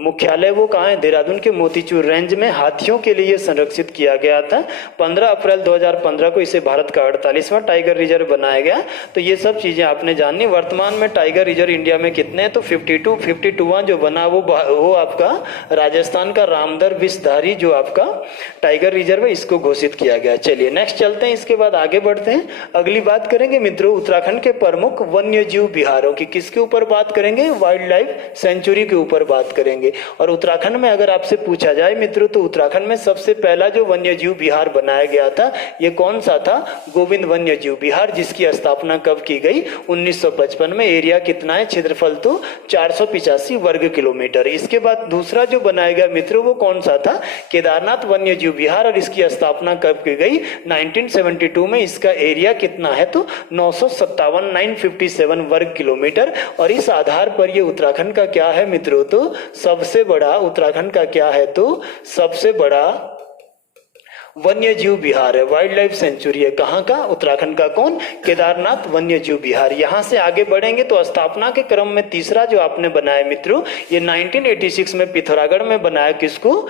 मुख्यालय वो कहाँ है? देहरादून के मोतीचूर रेंज में हाथियों के लिए संरक्षित किया गया था। 15 अप्रैल 2015 को इसे भारत का 48वां टाइगर रिजर्व बनाया गया। तो ये सब चीजें आपने जानी। वर्तमान में टाइगर रिजर्व इंडिया में कितने हैं? तो 52वां जो बना वो आपका राजस्थान का रामगढ़ विषधारी जो आपका टाइगर रिजर्व है, इसको घोषित किया गया। चलिए नेक्स्ट चलते हैं, इसके बाद आगे बढ़ते हैं। अगली बात करेंगे मित्रों उत्तराखंड के प्रमुख वन्य जीव विहारों की। किसके ऊपर बात करेंगे? वाइल्ड लाइफ सेंचुरी के ऊपर बात करेंगे। और उत्तराखंड में अगर आपसे पूछा जाए मित्रों तो उत्तराखंड में सबसे पहला जो वन्य जीव विहार बनाया गया था ये कौन सा था? गोविंद वन्य जीव विहार, जिसकी स्थापना कब की गई? 1955 में। एरिया कितना है? क्षेत्रफल तो 485 वर्ग किलोमीटर। इसके बाद दूसरा जो बनाया गया मित्रों वो कौन सा था? केदारनाथ वन्य जीव विहार। और इसकी स्थापना कब की गई? 1972 में। इसका एरिया कितना है? तो 957 वर्ग किलोमीटर। और इस आधार पर ये उत्तराखंड का क्या है मित्रों? तो सबसे बड़ा उत्तराखंड का क्या है? तो सबसे बड़ा वन्य जीव विहार है, वाइल्ड लाइफ सेंचुरी है। कहाँ का? उत्तराखंड का। कौन? केदारनाथ वन्य जीव विहार। यहां से आगे बढ़ेंगे तो स्थापना के क्रम में तीसरा जो आपने बनाया मित्रों ये 1986 में पिथौरागढ़ में बनाया। किसको?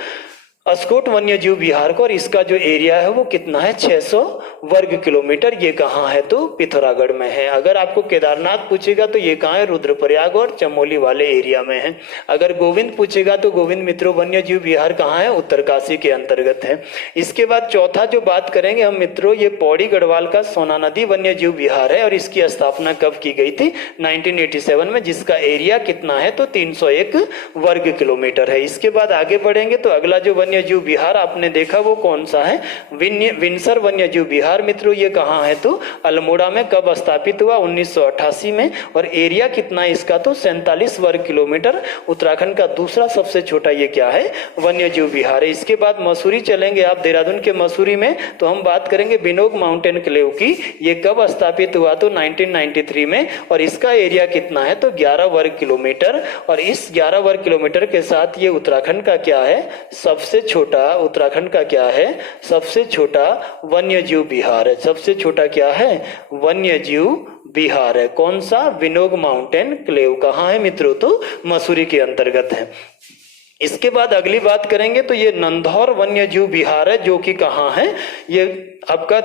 अस्कोट वन्य जीव विहार को। और इसका जो एरिया है वो कितना है? 600 वर्ग किलोमीटर। ये कहाँ है? तो पिथौरागढ़ में है। अगर आपको केदारनाथ पूछेगा तो ये कहाँ है? रुद्रप्रयाग और चमोली वाले एरिया में है। अगर गोविंद पूछेगा तो गोविंद मित्रों वन्य जीव विहार कहाँ है? उत्तरकाशी के अंतर्गत है। इसके बाद चौथा जो बात करेंगे हम मित्रों ये पौड़ी गढ़वाल का सोना नदी वन्य जीव विहार है। और इसकी स्थापना कब की गई थी? 1987 में, जिसका एरिया कितना है? तो 301 वर्ग किलोमीटर है। इसके बाद आगे बढ़ेंगे तो अगला जो वन्य जीव विहार आपने देखा वो कौन सा है, विंसर वन्य जीव विहार मित्रों। ये कहाँ है तो अल्मोड़ा में। कब स्थापित हुआ, 1988 में। और एरिया कितना है इसका तो 47 वर्ग किलोमीटर। उत्तराखंड का दूसरा सबसे छोटा ये क्या है, वन्य जीव विहार है। इसके बाद मसूरी चलेंगे आप, देहरादून के मसूरी में, तो हम बात करेंगे बिनोग माउंटेन क्लेव की। ये कब स्थापित हुआ तो 1993 में। और इसका एरिया कितना है तो 11 वर्ग किलोमीटर। और इस 11 वर्ग किलोमीटर के साथ ये उत्तराखंड का क्या है, सबसे छोटा, उत्तराखंड का क्या है, सबसे छोटा वन्य जीव विहार है। सबसे छोटा क्या है, वन्य जीव विहार है। कौन सा, बिनोग माउंटेन क्लेव। कहाँ है मित्रों तो मसूरी के अंतर्गत है। इसके बाद अगली बात करेंगे तो ये नंधौर वन्य जीव विहार है, जो कि कहाँ है, ये आपका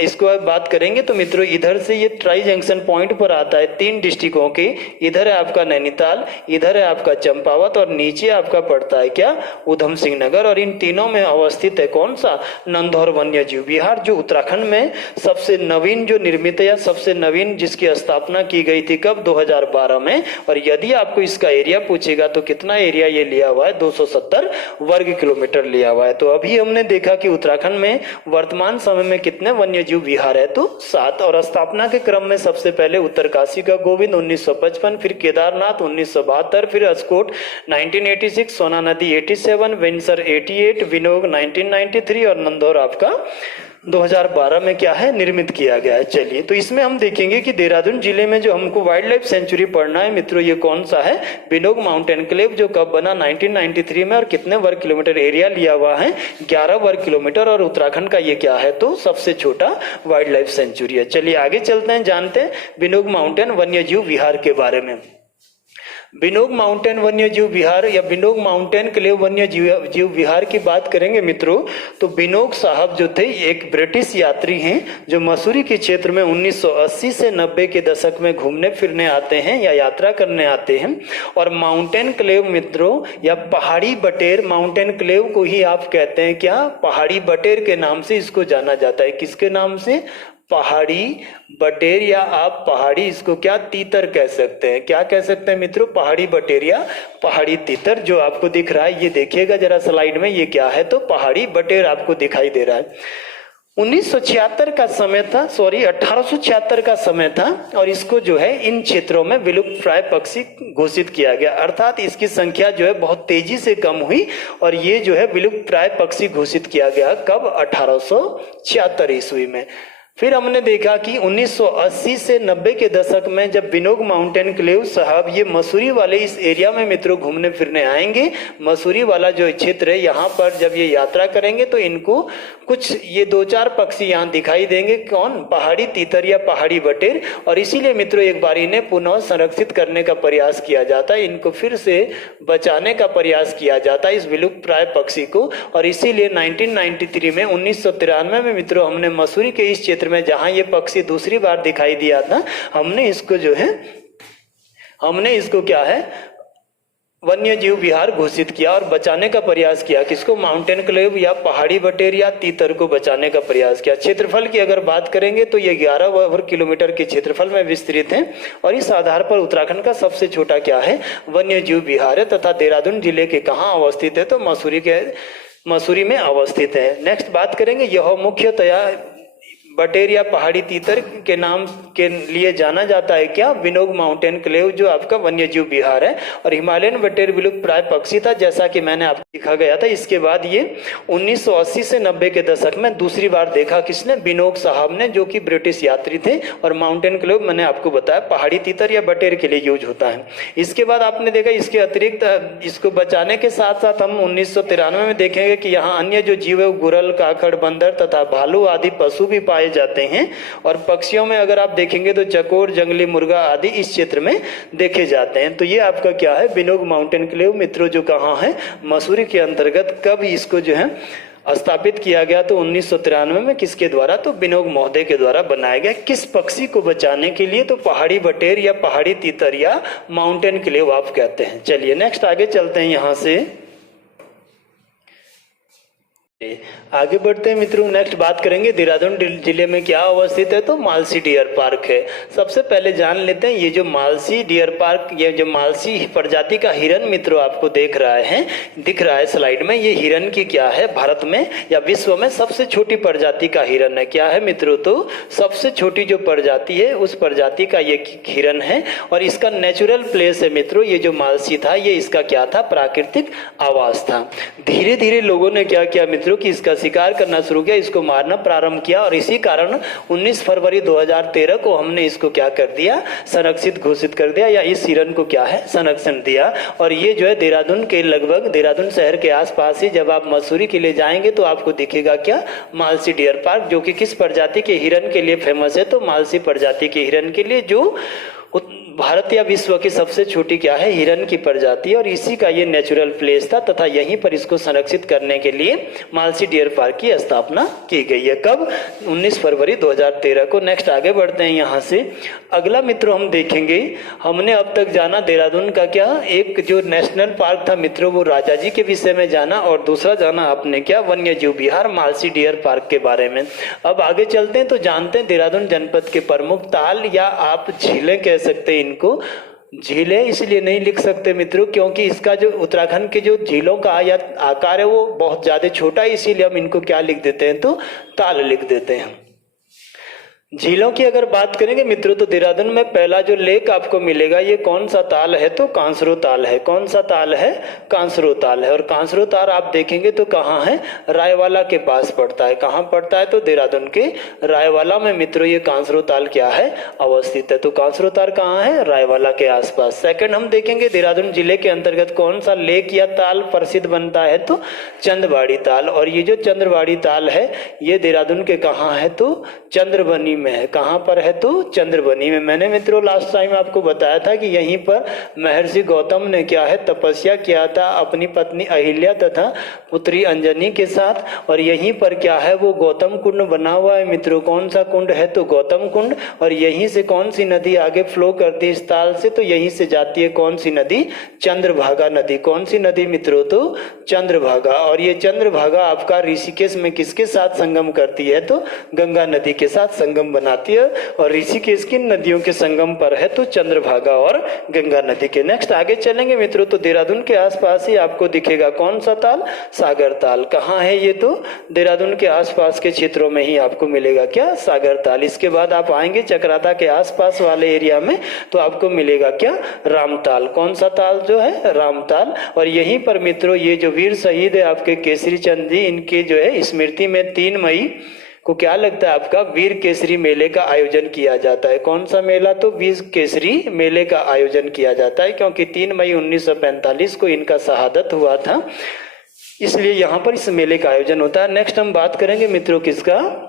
इसको बात करेंगे तो मित्रों इधर से ये ट्राई जंक्शन पॉइंट पर आता है 3 डिस्ट्रिक्टों के। इधर है आपका नैनीताल, इधर है आपका चंपावत और नीचे आपका पड़ता है क्या, उधम सिंह नगर। और इन तीनों में अवस्थित है कौन सा, नंधौर वन्य जीव विहार, जो उत्तराखंड में सबसे नवीन जो निर्मित है या सबसे नवीन जिसकी स्थापना की गई थी कब, 2012 में। और यदि आपको इसका एरिया पूछेगा तो कितना एरिया ये लिया हुआ है, 270 वर्ग किलोमीटर लिया हुआ है। तो अभी हमने देखा कि उत्तराखंड में वर्तमान समय में कितने वन्य जीव विहार है तो 7। और स्थापना के क्रम में सबसे पहले उत्तरकाशी का गोविंद 1955, फिर केदारनाथ 1972, फिर अस्कोट 1986, सोना नदी 87, विंसर 88, विनोग 1993 और नंधौर आपका 2012 में क्या है, निर्मित किया गया है। चलिए, तो इसमें हम देखेंगे कि देहरादून जिले में जो हमको वाइल्ड लाइफ सेंचुरी पढ़ना है मित्रों, ये कौन सा है, बिनोग माउंटेन क्लेव, जो कब बना 1993 में। और कितने वर्ग किलोमीटर एरिया लिया हुआ है, 11 वर्ग किलोमीटर। और उत्तराखंड का ये क्या है तो सबसे छोटा वाइल्ड लाइफ सेंचुरी है। चलिए आगे चलते हैं, जानते हैं बिनोग माउंटेन वन्य जीव विहार के बारे में। बिनोग माउंटेन वन्य जीव विहार या बिनोग माउंटेन क्लेव वन्य जीव विहार की बात करेंगे मित्रों, तो बिनोग साहब जो थे एक ब्रिटिश यात्री हैं, जो मसूरी के क्षेत्र में 1980 से 90 के दशक में घूमने फिरने आते हैं या यात्रा करने आते हैं। और माउंटेन क्लेव मित्रों या पहाड़ी बटेर, माउंटेन क्लेव को ही आप कहते हैं क्या, पहाड़ी बटेर के नाम से इसको जाना जाता है। किसके नाम से, पहाड़ी बटेर, या आप पहाड़ी इसको क्या, तीतर कह सकते हैं। क्या कह सकते हैं मित्रों, पहाड़ी बटेर या पहाड़ी तीतर। जो आपको दिख रहा है, ये देखिएगा जरा स्लाइड में, ये क्या है तो पहाड़ी बटेर आपको दिखाई दे रहा है। 1976 का समय था, 1876 का समय था। और इसको जो है इन क्षेत्रों में विलुप्त प्राय पक्षी घोषित किया गया, अर्थात इसकी संख्या जो है बहुत तेजी से कम हुई। और ये जो है विलुप्त प्राय पक्षी घोषित किया गया कब, 1876 ईस्वी में। फिर हमने देखा कि 1980 से 90 के दशक में जब बिनोग माउंटेन क्लेव साहब ये मसूरी वाले इस एरिया में मित्रों घूमने फिरने आएंगे, मसूरी वाला जो क्षेत्र है यहाँ पर जब ये यात्रा करेंगे तो इनको कुछ ये 2-4 पक्षी यहाँ दिखाई देंगे। कौन, पहाड़ी तीतर या पहाड़ी बटेर। और इसीलिए मित्रों एक बार इन्हें पुनः संरक्षित करने का प्रयास किया जाता है, इनको फिर से बचाने का प्रयास किया जाता है इस विलुप्त प्राय पक्षी को। और इसीलिए 1993 में 1993 में मित्रों हमने मसूरी के इस क्षेत्र में जहां ये पक्षी दूसरी बार दिखाई दिया था, हमने इसको जो है, हमने इसको क्या है, वन्य जीव विहार घोषित किया और बचाने का प्रयास किया। किसको, माउंटेन क्लेव या पहाड़ी बटेर या तीतर को बचाने का प्रयास किया। क्षेत्रफल की अगर बात करेंगे तो ये 11 वर्ग किलोमीटर के क्षेत्रफल में विस्तृत है। और इस आधार पर उत्तराखंड का सबसे छोटा क्या है, वन्य जीव विहार है। तथा देहरादून जिले के कहाँ अवस्थित है तो मसूरी में अवस्थित है। नेक्स्ट बात करेंगे, यह मुख्यतया बटेर या पहाड़ी तीतर के नाम के लिए जाना जाता है क्या, बिनोग माउंटेन क्लेव, जो आपका वन्य जीव विहार है। और हिमालयन बटेर विलुप्त प्राय पक्षी था, जैसा कि मैंने आपको दिखा गया था। इसके बाद ये 1980 से 90 के दशक में दूसरी बार देखा किसने, बिनोग साहब ने, जो कि ब्रिटिश यात्री थे। और माउंटेन क्लेव मैंने आपको बताया पहाड़ी तीतर या बटेर के लिए यूज होता है। इसके बाद आपने देखा इसके अतिरिक्त इसको बचाने के साथ साथ हम 1993 में देखेंगे कि यहाँ अन्य जो जीव है, गुरल, काखड़, बंदर तथा भालू आदि पशु भी पाए जाते हैं। और पक्षियों में अगर आप देखेंगे तो चकोर, जंगली मुर्गा आदि इस क्षेत्र में देखे जाते हैं। तो ये आपका क्या है, बिनोग माउंटेन क्लेव मित्रों, जो कहाँ है, मसूरी के अंतर्गत। कब इसको जो है स्थापित किया गया तो 1993 में, किसके द्वारा तो बिनोग महोदय के द्वारा बनाया गया। किस पक्षी को बचाने के लिए तो पहाड़ी बटेर या पहाड़ी तीतर या माउंटेन क्लेव आप कहते हैं। चलिए नेक्स्ट आगे चलते हैं यहाँ से। आगे बढ़ते हैं मित्रों, नेक्स्ट बात करेंगे देहरादून जिले में क्या अवस्थित है, तो मालसी डियर पार्क है। सबसे पहले जान लेते हैं ये जो मालसी डियर पार्क, ये जो मालसी प्रजाति का हिरन मित्रों आपको दिख रहा है स्लाइड में, ये हिरन की क्या है, भारत में या विश्व में सबसे छोटी प्रजाति का हिरन है। क्या है मित्रों, तो सबसे छोटी जो प्रजाति है उस प्रजाति का ये हिरन है और इसका नेचुरल प्लेस है मित्रों। ये जो मालसी था ये इसका क्या था, प्राकृतिक आवास था। धीरे धीरे लोगों ने क्या किया मित्रों कि इसका शिकार करना शुरू किया, इसको मारना प्रारंभ किया और इसी कारण 19 फरवरी 2013 को हमने इसको क्या कर दिया, संरक्षित घोषित कर दिया, या इस हिरन को क्या है, संरक्षण दिया। और ये जो है देहरादून के लगभग, देहरादून शहर के आसपास ही जब आप मसूरी के लिए जाएंगे तो आपको दिखेगा क्या, मालसी डियर पार्क, जो कि किस प्रजाति के हिरन के लिए फेमस है, तो मालसी प्रजाति के हिरन के लिए, जो भारत या विश्व की सबसे छोटी क्या है, हिरन की प्रजाति, और इसी का ये नेचुरल प्लेस था तथा यहीं पर इसको संरक्षित करने के लिए मालसी डियर पार्क की स्थापना की गई है। कब, 19 फरवरी 2013 को। नेक्स्ट आगे बढ़ते हैं यहाँ से। अगला मित्रों हम देखेंगे, हमने अब तक जाना देहरादून का क्या, एक जो नेशनल पार्क था मित्रों वो राजा जी के विषय में जाना, और दूसरा जाना आपने क्या, वन्य जीव विहार मालसी डियर पार्क के बारे में। अब आगे चलते हैं तो जानते हैं देहरादून जनपद के प्रमुख ताल, या आप झीलें कह सकते हैं इनको। झीलें इसलिए नहीं लिख सकते मित्रों क्योंकि इसका जो उत्तराखंड के जो झीलों का या आकार है वो बहुत ज्यादा छोटा है, इसीलिए हम इनको क्या लिख देते हैं, तो ताल लिख देते हैं। झीलों की अगर बात करेंगे मित्रों तो देहरादून में पहला जो लेक आपको मिलेगा ये कौन सा ताल है, तो कांसरो ताल है। कौन सा ताल है, कांसरो ताल है। और कांसरो ताल आप देखेंगे तो कहाँ है, रायवाला के पास पड़ता है। कहाँ पड़ता है, तो देहरादून के रायवाला में मित्रों ये कांसरो ताल क्या है, अवस्थित है। तो कांसरो ताल कहाँ है, रायवाला के आसपास। सेकंड हम देखेंगे देहरादून जिले के अंतर्गत कौन सा लेक या ताल प्रसिद्ध बनता है, तो चंद्रवाड़ी ताल। और ये जो चंद्रवाड़ी ताल है ये देहरादून के कहाँ है, तो चंद्रबनी में है। कहां पर है, तो चंद्रबनी में। मैंने मित्रों लास्ट टाइम आपको बताया था कि यहीं पर महर्षि गौतम ने क्या है, तपस्या किया था अपनी पत्नी अहिल्या तथा पुत्री अंजनी के साथ। और यहीं पर क्या है, वो गौतम कुंड बना हुआ है मित्रों। कौन सा कुंड है, तो गौतम कुंड। और यहीं से कौन सी नदी आगे फ्लो करती है इस ताल से, तो यहीं से जाती है कौन सी नदी, चंद्रभागा नदी। कौन सी नदी मित्रों, तो चंद्रभागा। और ये चंद्रभागा आपका ऋषिकेश में किसके साथ संगम करती है, तो गंगा नदी के साथ संगम बनाती है। और ऋषिकेश की नदियों के संगम पर है, तो चंद्रभागा और गंगा नदी के। नेक्स्ट आगे चलेंगे मित्रों तो देहरादून के आसपास ही आपको दिखेगा कौन सा ताल, सागर ताल। कहाँ है ये, तो देहरादून के आसपास के क्षेत्रों में ही आपको मिलेगा क्या, सागर ताल। इसके बाद आप आएंगे चक्राता के आसपास वाले एरिया में तो आपको मिलेगा क्या, रामताल। कौन सा ताल जो है, रामताल। और यहीं पर मित्रों ये जो वीर शहीद है आपके केसरी चंद जी, इनके जो है स्मृति में 3 मई को क्या लगता है आपका, वीर केसरी मेले का आयोजन किया जाता है। कौन सा मेला, तो वीर केसरी मेले का आयोजन किया जाता है क्योंकि 3 मई 1945 को इनका शहादत हुआ था, इसलिए यहाँ पर इस मेले का आयोजन होता है। नेक्स्ट हम बात करेंगे मित्रों किसका,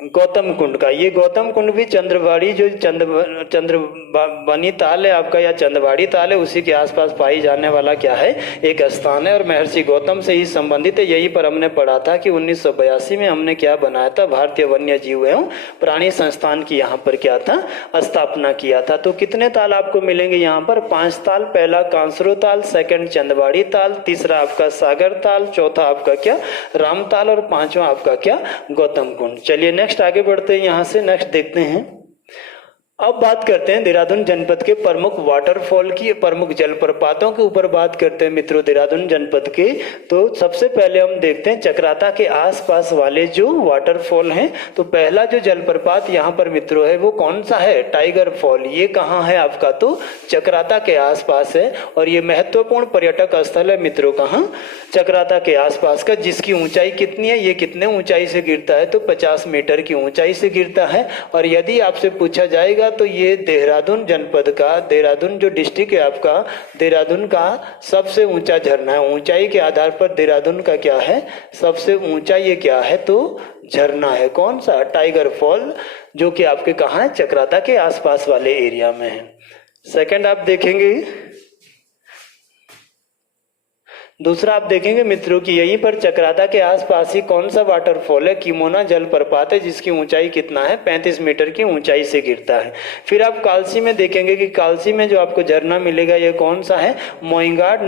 गौतम कुंड का। ये गौतम कुंड भी चंद्रवाड़ी जो चंद्रबनी ताल है आपका या चंद्रवाड़ी ताल है उसी के आसपास पाई जाने वाला क्या है, एक स्थान है और महर्षि गौतम से ही संबंधित है। यही पर हमने पढ़ा था कि 1982 में हमने क्या बनाया था, भारतीय वन्य जीव एवं प्राणी संस्थान की यहाँ पर क्या था, स्थापना किया था। तो कितने ताल आपको मिलेंगे यहाँ पर, 5 ताल। पहला कांसरो ताल, सेकंड चंद्रवाड़ी ताल, तीसरा आपका सागर ताल, चौथा आपका क्या, रामताल और 5वां आपका क्या, गौतम कुंड। चलिए नेक्स्ट आगे बढ़ते हैं यहाँ से। नेक्स्ट देखते हैं, अब बात करते हैं देहरादून जनपद के प्रमुख वाटरफॉल की, प्रमुख जलप्रपातों के ऊपर बात करते हैं मित्रों देहरादून जनपद के। तो सबसे पहले हम देखते हैं चक्राता के आसपास वाले जो वाटरफॉल हैं। तो पहला जो जलप्रपात यहाँ पर मित्रों है वो कौन सा है, टाइगर फॉल। ये कहाँ है आपका, तो चक्राता के आसपास है और ये महत्वपूर्ण पर्यटक स्थल है मित्रों, कहाँ, चक्राता के आसपास का, जिसकी ऊंचाई कितनी है, ये कितने ऊंचाई से गिरता है, तो 50 मीटर की ऊंचाई से गिरता है। और यदि आपसे पूछा जाएगा तो ये देहरादून जनपद का, देहरादून जो डिस्ट्रिक्ट है आपका, देहरादून का सबसे ऊंचा झरना है। ऊंचाई के आधार पर देहरादून का क्या है, सबसे ऊंचा ये क्या है, तो झरना है। कौन सा, टाइगर फॉल, जो कि आपके कहाँ है, चक्राता के आसपास वाले एरिया में है। सेकंड आप देखेंगे दूसरा आप देखेंगे मित्रों कि यहीं पर चक्राता के आसपास ही कौन सा वाटरफॉल है, किमोना जलप्रपात है, जिसकी ऊंचाई कितना है, 35 मीटर की ऊंचाई से गिरता है। फिर आप कालसी में देखेंगे कि कालसी में जो आपको झरना मिलेगा ये कौन सा है, मोइंगाड।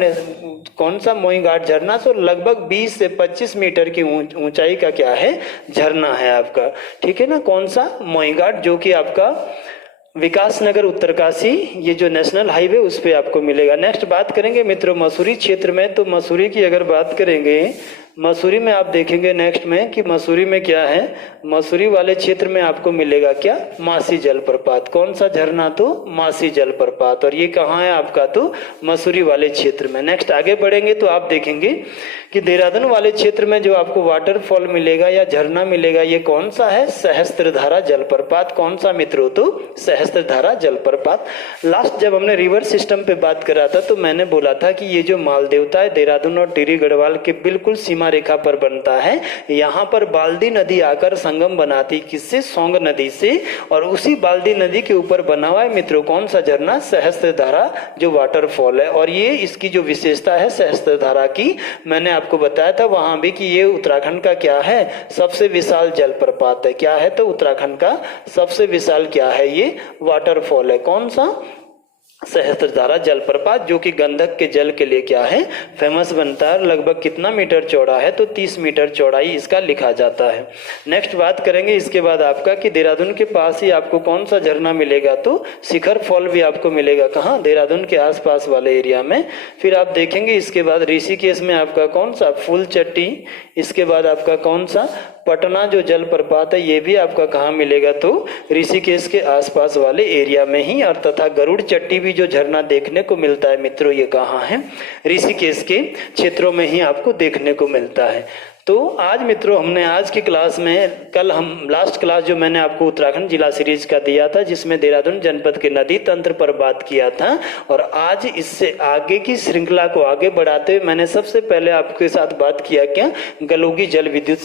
कौन सा मोइंगाड झरना, तो लगभग 20 से 25 मीटर की ऊंचाई का क्या है, झरना है आपका, ठीक है ना। कौन सा, मोइंगाड, जो कि आपका विकासनगर उत्तरकाशी, ये जो नेशनल हाईवे उस पे आपको मिलेगा। नेक्स्ट बात करेंगे मित्रों मसूरी क्षेत्र में, तो मसूरी की अगर बात करेंगे, मसूरी में आप देखेंगे नेक्स्ट में कि मसूरी में क्या है, मसूरी वाले क्षेत्र में आपको मिलेगा क्या, मासी जलप्रपात। कौन सा झरना, तो मासी जलप्रपात, और ये कहाँ है आपका, तो मसूरी वाले क्षेत्र में। नेक्स्ट आगे बढ़ेंगे तो आप देखेंगे कि देहरादून वाले क्षेत्र में जो आपको वाटरफॉल मिलेगा या झरना मिलेगा, ये कौन सा है, सहस्त्रधारा जलप्रपात। कौन सा मित्रों, तो सहस्त्रधारा जलप्रपात। लास्ट जब हमने रिवर सिस्टम पे बात करा था तो मैंने बोला था कि ये जो मालदेवता है देहरादून और टिहरी गढ़वाल के बिल्कुल सीमा रेखा पर बनता है। यहाँ पर बाल्दी नदी आकर संगम बनाती, किससे, सोंग नदी से, और उसी बाल्दी नदी के ऊपर बना हुआ है मित्रों कौन सा झरना, सहस्त्रधारा जो वाटरफॉल है। और ये इसकी जो विशेषता है सहस्त्रधारा की, मैंने आपको बताया था वहां भी कि ये उत्तराखंड का क्या है, सबसे विशाल जलप्रपात है। क्या है, तो उत्तराखंड का सबसे विशाल क्या है, ये वाटरफॉल है। कौन सा, सहस्त्रधारा जलप्रपात, जो कि गंधक के जल के लिए क्या है, फेमस बनता है। लगभग कितना मीटर चौड़ा है, तो 30 मीटर चौड़ाई इसका लिखा जाता है। नेक्स्ट बात करेंगे इसके बाद आपका कि देहरादून के पास ही आपको कौन सा झरना मिलेगा, तो शिखर फॉल भी आपको मिलेगा। कहाँ, देहरादून के आसपास वाले एरिया में। फिर आप देखेंगे इसके बाद ऋषिकेश में आपका कौन सा, फूल चट्टी। इसके बाद आपका कौन सा, पटना जो जलप्रपात है, ये भी आपका कहाँ मिलेगा, तो ऋषिकेश के आसपास वाले एरिया में ही। और तथा गरुड़ चट्टी भी जो झरना देखने को मिलता है मित्रों, ये कहाँ है, ऋषिकेश के क्षेत्रों में ही आपको देखने को मिलता है। तो आज मित्रों हमने आज की क्लास में, कल हम लास्ट क्लास जो मैंने आपको उत्तराखंड जिला सीरीज का दिया था जिसमें देहरादून जनपद के नदी तंत्र पर बात किया था, और आज इससे आगे की श्रृंखला को आगे बढ़ाते हुए मैंने सबसे पहले आपके साथ बात किया क्या, गलोगी जल विद्युत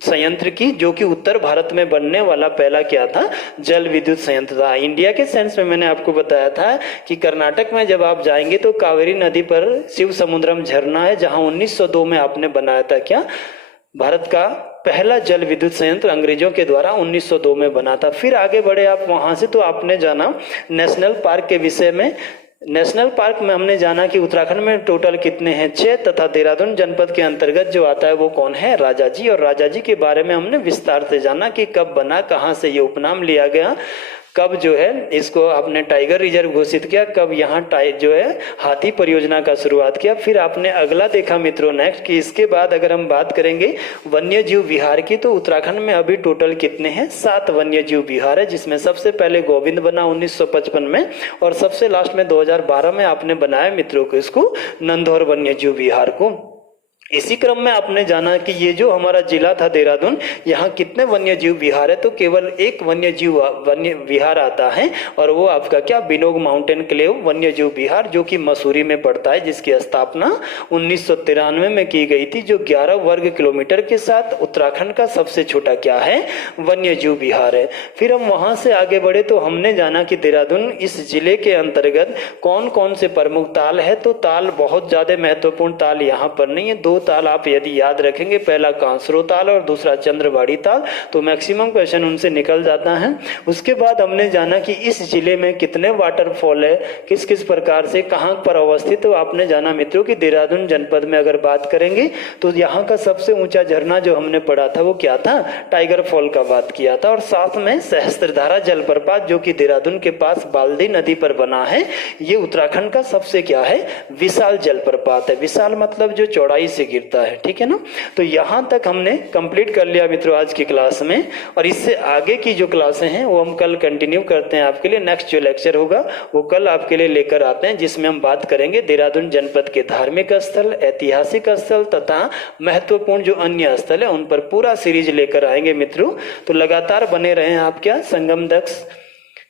संयंत्र की, जो कि उत्तर भारत में बनने वाला पहला क्या था, जल विद्युत संयंत्र था। इंडिया के सेंस में मैंने आपको बताया था कि कर्नाटक में जब आप जाएंगे तो कावेरी नदी पर शिव समुद्रम झरना है, जहां 1902 में आपने बनाया था क्या, भारत का पहला जल विद्युत संयंत्र अंग्रेजों के द्वारा 1902 में बना था। फिर आगे बढ़े आप वहां से तो आपने जाना नेशनल पार्क के विषय में। नेशनल पार्क में हमने जाना कि उत्तराखंड में टोटल कितने हैं, 6, तथा देहरादून जनपद के अंतर्गत जो आता है वो कौन है, राजाजी। और राजाजी के बारे में हमने विस्तार से जाना कि कब बना, कहाँ से ये उपनाम लिया गया, कब जो है इसको आपने टाइगर रिजर्व घोषित किया, कब यहाँ जो है हाथी परियोजना का शुरुआत किया। फिर आपने अगला देखा मित्रों नेक्स्ट कि इसके बाद अगर हम बात करेंगे वन्य जीव विहार की, तो उत्तराखंड में अभी टोटल कितने हैं, 7 वन्य जीव विहार है, जिसमें सबसे पहले गोविंद बना 1955 में, और सबसे लास्ट में 2012 में आपने बनाया मित्रों को इसको नंदौर वन्य जीव विहार को। इसी क्रम में आपने जाना कि ये जो हमारा जिला था देहरादून, यहाँ कितने वन्य जीव विहार है, तो केवल एक वन्य विहार आता है, और वो आपका क्या, बिनोग माउंटेन क्लेव वन्य जीव विहार, जो कि मसूरी में पड़ता है, जिसकी स्थापना 1993 में की गई थी, जो 11 वर्ग किलोमीटर के साथ उत्तराखंड का सबसे छोटा क्या है, वन्य जीव विहार है। फिर हम वहां से आगे बढ़े तो हमने जाना कि देहरादून इस जिले के अंतर्गत कौन कौन से प्रमुख ताल है, तो ताल बहुत ज्यादा महत्वपूर्ण ताल यहाँ पर नहीं है, 2 ताल आप यदि याद रखेंगे, पहला कांसरो ताल और दूसरा चंद्रवाड़ी ताल, तो मैक्सिमम क्वेश्चन उनसे निकल जाता है। उसके बाद हमने जाना कि इस जिले में कितने वाटरफॉल है, किस किस प्रकार से, कहां पर अवस्थित, तो आपने जाना मित्रों कि देहरादून जनपद में अगर बात करेंगे तो यहाँ का सबसे ऊंचा झरना जो हमने पढ़ा था वो क्या था, टाइगर फॉल का बात किया था, और साथ में सहस्त्रधारा जलप्रपात जो कि देहरादून के पास बाल्दी नदी पर बना है, ये उत्तराखंड का सबसे क्या है, विशाल जलप्रपात है। विशाल मतलब जो चौड़ाई से गिरता है, ठीक है ना। तो यहां तक हमने कंप्लीट कर लिया मित्रों आज की क्लास में, और इससे आगे की जो क्लासें हैं वो हम कल कंटिन्यू करते हैं आपके लिए। नेक्स्ट जो लेक्चर होगा वो कल आपके लिए लेकर आते हैं, जिसमें हम बात करेंगे देहरादून जनपद के धार्मिक स्थल, ऐतिहासिक स्थल तथा महत्वपूर्ण जो अन्य स्थल है उन पर पूरा सीरीज लेकर आएंगे मित्रों। तो लगातार बने रहे आप क्या, संगम दक्ष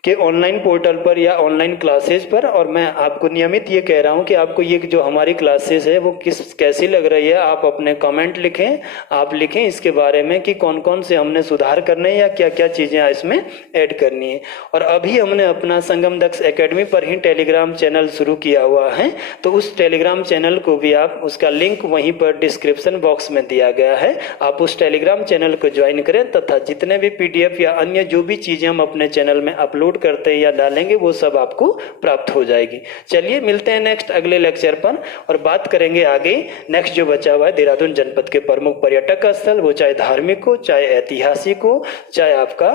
कि ऑनलाइन पोर्टल पर या ऑनलाइन क्लासेस पर, और मैं आपको नियमित ये कह रहा हूँ कि आपको ये जो हमारी क्लासेस है वो कैसी लग रही है, आप अपने कमेंट लिखें, आप लिखें इसके बारे में कि कौन कौन से हमने सुधार करने या क्या क्या चीज़ें इसमें ऐड करनी है। और अभी हमने अपना संगम दक्ष एकेडमी पर ही टेलीग्राम चैनल शुरू किया हुआ है, तो उस टेलीग्राम चैनल को भी आप, उसका लिंक वहीं पर डिस्क्रिप्शन बॉक्स में दिया गया है, आप उस टेलीग्राम चैनल को ज्वाइन करें तथा जितने भी PDF या अन्य जो भी चीज़ें हम अपने चैनल में अपलोड करते हैं या डालेंगे वो सब आपको प्राप्त हो जाएगी। चलिए मिलते हैं नेक्स्ट अगले लेक्चर पर और बात करेंगे आगे। नेक्स्ट जो बचा हुआ है देहरादून जनपद के प्रमुख पर्यटक स्थल, वो चाहे धार्मिक हो, चाहे ऐतिहासिक हो, चाहे आपका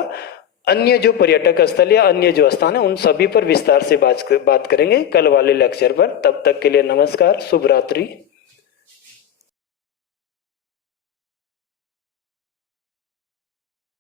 अन्य जो पर्यटक स्थल या अन्य जो स्थान है, उन सभी पर विस्तार से बात करेंगे कल वाले लेक्चर पर। तब तक के लिए नमस्कार, शुभ रात्रि।